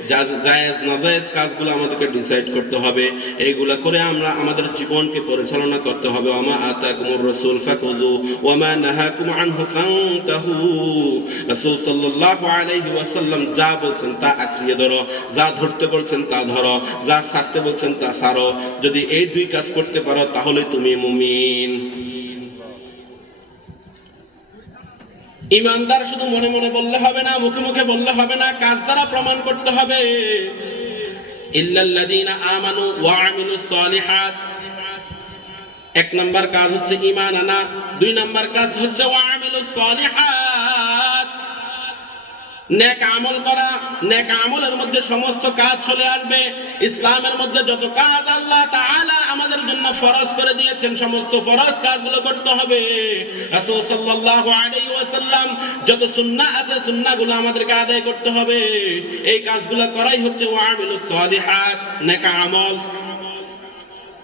জায়েজ নাজায়েজ কাজগুলো আমাদেরকে ডিসাইড করতে হবে। এইগুলা করে আমরা আমাদের জীবনকে পরিচালনা করতে হবে। ওমা আতাকুমুর রাসূল ফাকুযু ওমা নাহাকুম আনহু ফান্তাহু। রাসূল সাল্লাল্লাহু আলাইহি ওয়াসাল্লাম যা বলছেন তা আঁকড়িয়ে ধরো, যা ধরতে বলছেন তা ধরো, যা ছাড়তে বলছেন তা ছাড়ো। যদি এই 2 কাজ করতে পারো তাহলে তুমি মুমিন। ইমানদার শুধু মনে মনে বললে হবে না, মুখে মুখে বললে হবে না, কাজ দ্বারা প্রমাণ করতে হবে। ইল্লাল্লাযীনা আমানু ওয়া আমিলুস সালিহাত, 1 নাম্বার কাজ হচ্ছে ঈমান আনা, 2 নাম্বার কাজ হচ্ছে ওয়া আমিলুস সালিহাত, নেক আমল করা। নেক আমলের মধ্যে সমস্ত কাজ চলে আসবে। ইসলামের মধ্যে যত কাজ আল্লাহ তাআলা আমাদের জন্য ফরজ করে দিয়েছেন সমস্ত ফরজ কাজগুলো করতে হবে। রাসূল সাল্লাল্লাহু আলাইহি ওয়াসাল্লাম যত সুন্নাহ আছে সুন্নাহগুলো আমাদেরকে আদায় করতে হবে। এই কাজগুলো করাই হচ্ছে ওয়া আমিলুস সালিহাত, নেক আমল।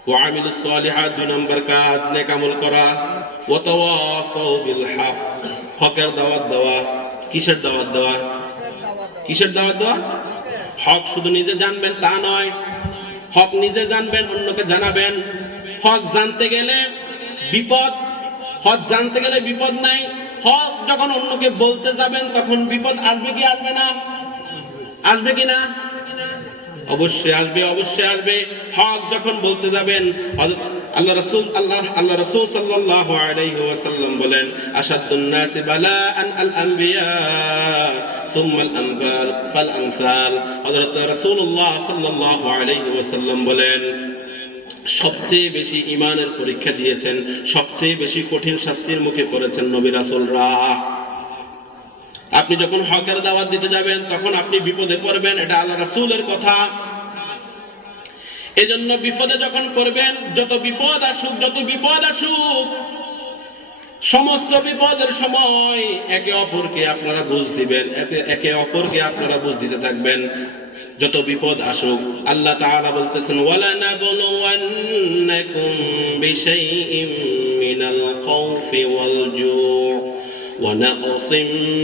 ওয়া আমিলুস সালিহাত 2 নম্বর কাজ, নেক আমল করা। ওয়া তাওয়াসাউ বিল হক, হকের দাওয়াত দেওয়া। কিসের দাওয়াত দেওয়া? কিসের দাওয়াত দেওয়া? হক শুধু নিজে জানবেন তা নয়, হক নিজে জানবেন, অন্যকে জানাবেন। হক জানতে গেলে বিপদ, হক জানতে গেলে বিপদ নাই। হক যখন অন্যকে বলতে যাবেন তখন বিপদ আসবে কি আসবে না? আসবে কি না? অবশ্যই আসবে, অবশ্যই আসবে। হক যখন বলতে যাবেন, আল্লাহ রাসূল সাল্লাল্লাহু আলাইহি ওয়াসাল্লাম বলেন, আশাদ্দুন নাসি বালাআন আল আনবিয়া সুম্মা আল আমসাল ফাল আমসাল। হযরত রাসূলুল্লাহ সাল্লাল্লাহু আলাইহি ওয়াসাল্লাম বলেন, সবচেয়ে বেশি ঈমানের পরীক্ষা দিয়েছেন, সবচেয়ে বেশি কঠিন শাস্তির মুখে পড়েছেন নবী রাসূলরা। আপনি যখন হকের দাওয়াত দিতে যাবেন তখন আপনি বিপদে পড়বেন, এটা আল্লাহ রাসূলের কথা। এজন্য বিপদে যখন পড়বেন, যত বিপদ আসুক সমস্ত বিপদের সময় একে অপরকে আপনারা বুঝ দিবেন, একে অপরকে আপনারা বুঝ দিতে থাকবেন। যত বিপদ আসুক, আল্লাহ তাআলা বলতেছেন, ওয়ালা নাবলুওয়ান্নাকুম বিশাইইম من الخوف والجوع ونقص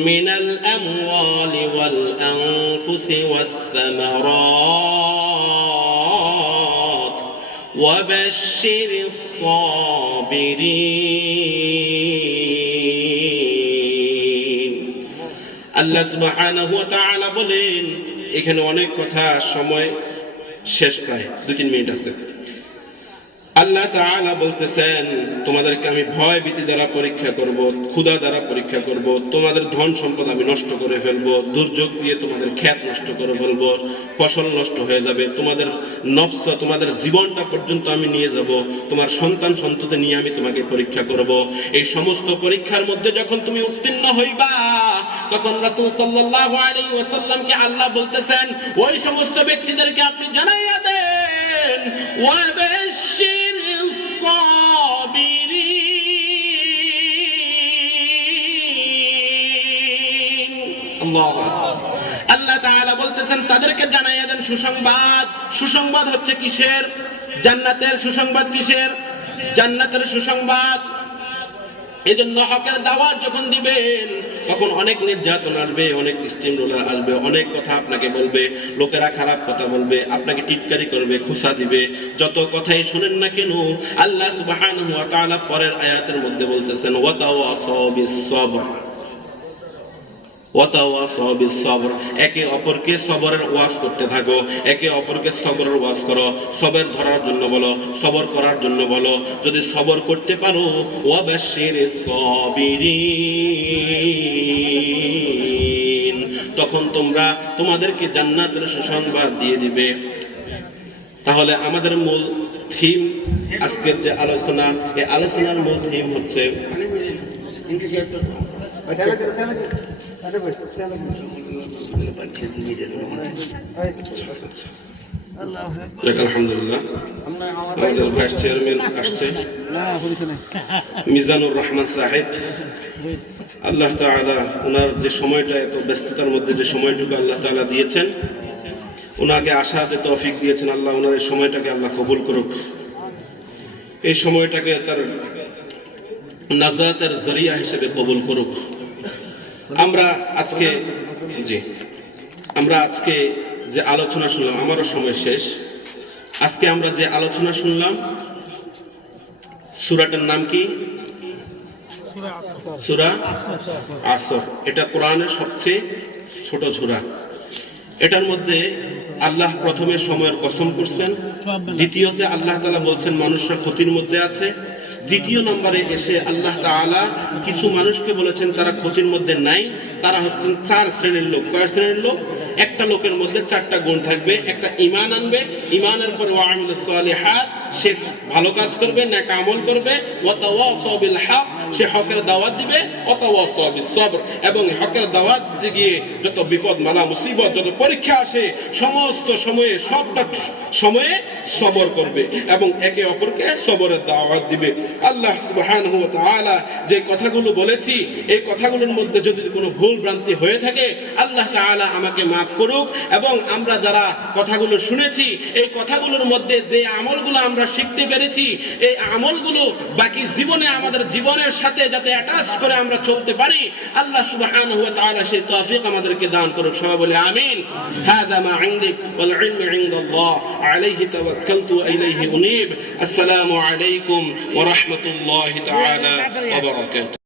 من الأموال والأنفس والثمرات وبشر الصابرين আল্লাহ সুবহানাহু ওয়া তাআলা বলেন, এখানে অনেক কথা, সময় শেষ, প্রায় 2-3 মিনিট আছে। আল্লাহ তাআলা বলতেছেন, তোমাদেরকে আমি ভয় ভীতি দ্বারা পরীক্ষা করব, ক্ষুধা দ্বারা পরীক্ষা করব, তোমাদের ধন সম্পদ আমি নষ্ট করে ফেলব, দুর্যোগ দিয়ে তোমাদের ক্ষেত নষ্ট করে ফেলব, ফসল নষ্ট হয়ে যাবে, তোমাদের নফস, তোমাদের জীবনটা পর্যন্ত আমি নিয়ে যাব, তোমার সন্তান সন্ততি নিয়ে আমি তোমাকে পরীক্ষা করব। এই সমস্ত পরীক্ষার মধ্যে যখন তুমি উত্তীর্ণ হইবা, তখন রাসূল সাল্লাল্লাহু আলাইহি ওয়াসাল্লামকে আল্লাহ বলতেছেন, ওই সমস্ত ব্যক্তিদেরকে আপনি জানাইয়া দেন, ওয়াবাশশিরিস সাবিরিন। আল্লাহু আকবার। আল্লাহ তাআলা বলতেছেন, তাদেরকে জানাইয়া দেন সুসংবাদ। সুসংবাদ হচ্ছে কিসের? জান্নাতের সুসংবাদ। কিসের? জান্নাতের সুসংবাদ। এজন্য হকের দাওয়াত যখন দিবেন, তখন অনেক নির্যাতন আসবে, অনেক স্টিম রোলার আসবে, অনেক কথা আপনাকে বলবে, লোকেরা খারাপ কথা বলবে, আপনাকে টিটকারি করবে, খুশা দিবে। যত কথাই শুনেন না কেন, আল্লাহ সুবহানাহু ওয়া তাআলা পরের আয়াতের মধ্যে বলতেছেন, ওয়াতাওয়াসাউ বিস-সাবর, ওয়াতাওয়াসাউ বিস-সাবর। একে অপরকে সবরের ওয়াজ করতে থাকো, একে অপরকে সবরের ওয়াজ করো, সবর ধরার জন্য বলো, সবর করার জন্য বলো। যদি সবর করতে পারো, ওয়াবাশশিরিস সাবিরিন, তখন তোমরা তোমাদেরকে জান্নাতের সুসংবাদ দিয়ে দিবে। তাহলে আমাদের মূল থিম, আজকের যে আলোচনা, এই আলোচনার মূল থিম হচ্ছে আলহামদুলিল্লাহ, আমাদের ভাইস চেয়ারম্যান আসছে মিজানুর রহমান সাহেব। আল্লাহ তাআলা ওনার যে সময়টা, এত ব্যস্ততার মধ্যে যে সময়টুকু আল্লাহ তাআলা দিয়েছেন, ওনাকে আসার যে তৌফিক দিয়েছেন, আল্লাহ ওনার এই সময়টাকে আল্লাহ কবুল করুক। এই সময়টাকে তার নাজাতের জরিয়া হিসেবে কবুল করুক। আমরা আজকে যে আলোচনা শুনলাম, আমারও সময় শেষ। আজকে আমরা যে আলোচনা শুনলাম, সূরাটার নাম কি? সূরা আসর। এটা কোরআনের সবচেয়ে ছোট সূরা। এটার মধ্যে আল্লাহ প্রথমে সময়ের কসম করছেন, দ্বিতীয়তে আল্লাহ তাআলা বলছেন মানুষরা ক্ষতির মধ্যে আছে, দ্বিতীয় নম্বরে এসে আল্লাহ তাআলা কিছু মানুষকে বলেছেন তারা ক্ষতির মধ্যে নাই, তারা হচ্ছেন 4 শ্রেণীর লোক। কয় শ্রেণীর লোক? একটা লোকের মধ্যে 4টা গুণ থাকবে। একটা ঈমান আনবে, ঈমানের পরে ওয়া আমিলুস সালিহাত, সে ভালো কাজ করবে, নেক আমল করবে, ওয়া তাওয়াসাউ বিল হক, সে হকের দাওয়াত দিবে, ওয়া তাওয়াসাউ বিস সবর, এবং হকের দাওয়াত দিতে গিয়ে যত বিপদ মালা মুসিবত, যত পরীক্ষা আসে, সমস্ত সময়ে, সবটা সময়ে সবর করবে এবং একে অপরকে সবরের দাওয়াত দিবে। আল্লাহ সুবহানাহু ওয়া তাআলা যে কথাগুলো বলেছি, এই কথাগুলোর মধ্যে যদি কোনো ভুল ভ্রান্তি হয়ে থাকে, আল্লাহ তাআলা আমাকে মাফ করুক। এবং আমরা যারা কথাগুলো শুনেছি, এই কথাগুলোর মধ্যে যে আমলগুলো আমরা শিখতে পেরেছি, এই আমলগুলো বাকি জীবনে আমাদের জীবনের সাথে যাতে অ্যাটাচ করে আমরা চলতে পারি, আল্লাহ সুবহানাহু ওয়া তাআলা সেই তৌফিক আমাদেরকে দান করুক। সবাই বলি আমিন। হাযা মা ইনদিক ওয়াল ইলমু ইনদাল্লাহ, আলাইহি তাওয়াক্কালতু ওয়া ইলাইহি উনীব। আসসালামু আলাইকুম ওয়া রাহমাতুল্লাহি তাআলা ওয়া বারাকাতুহু।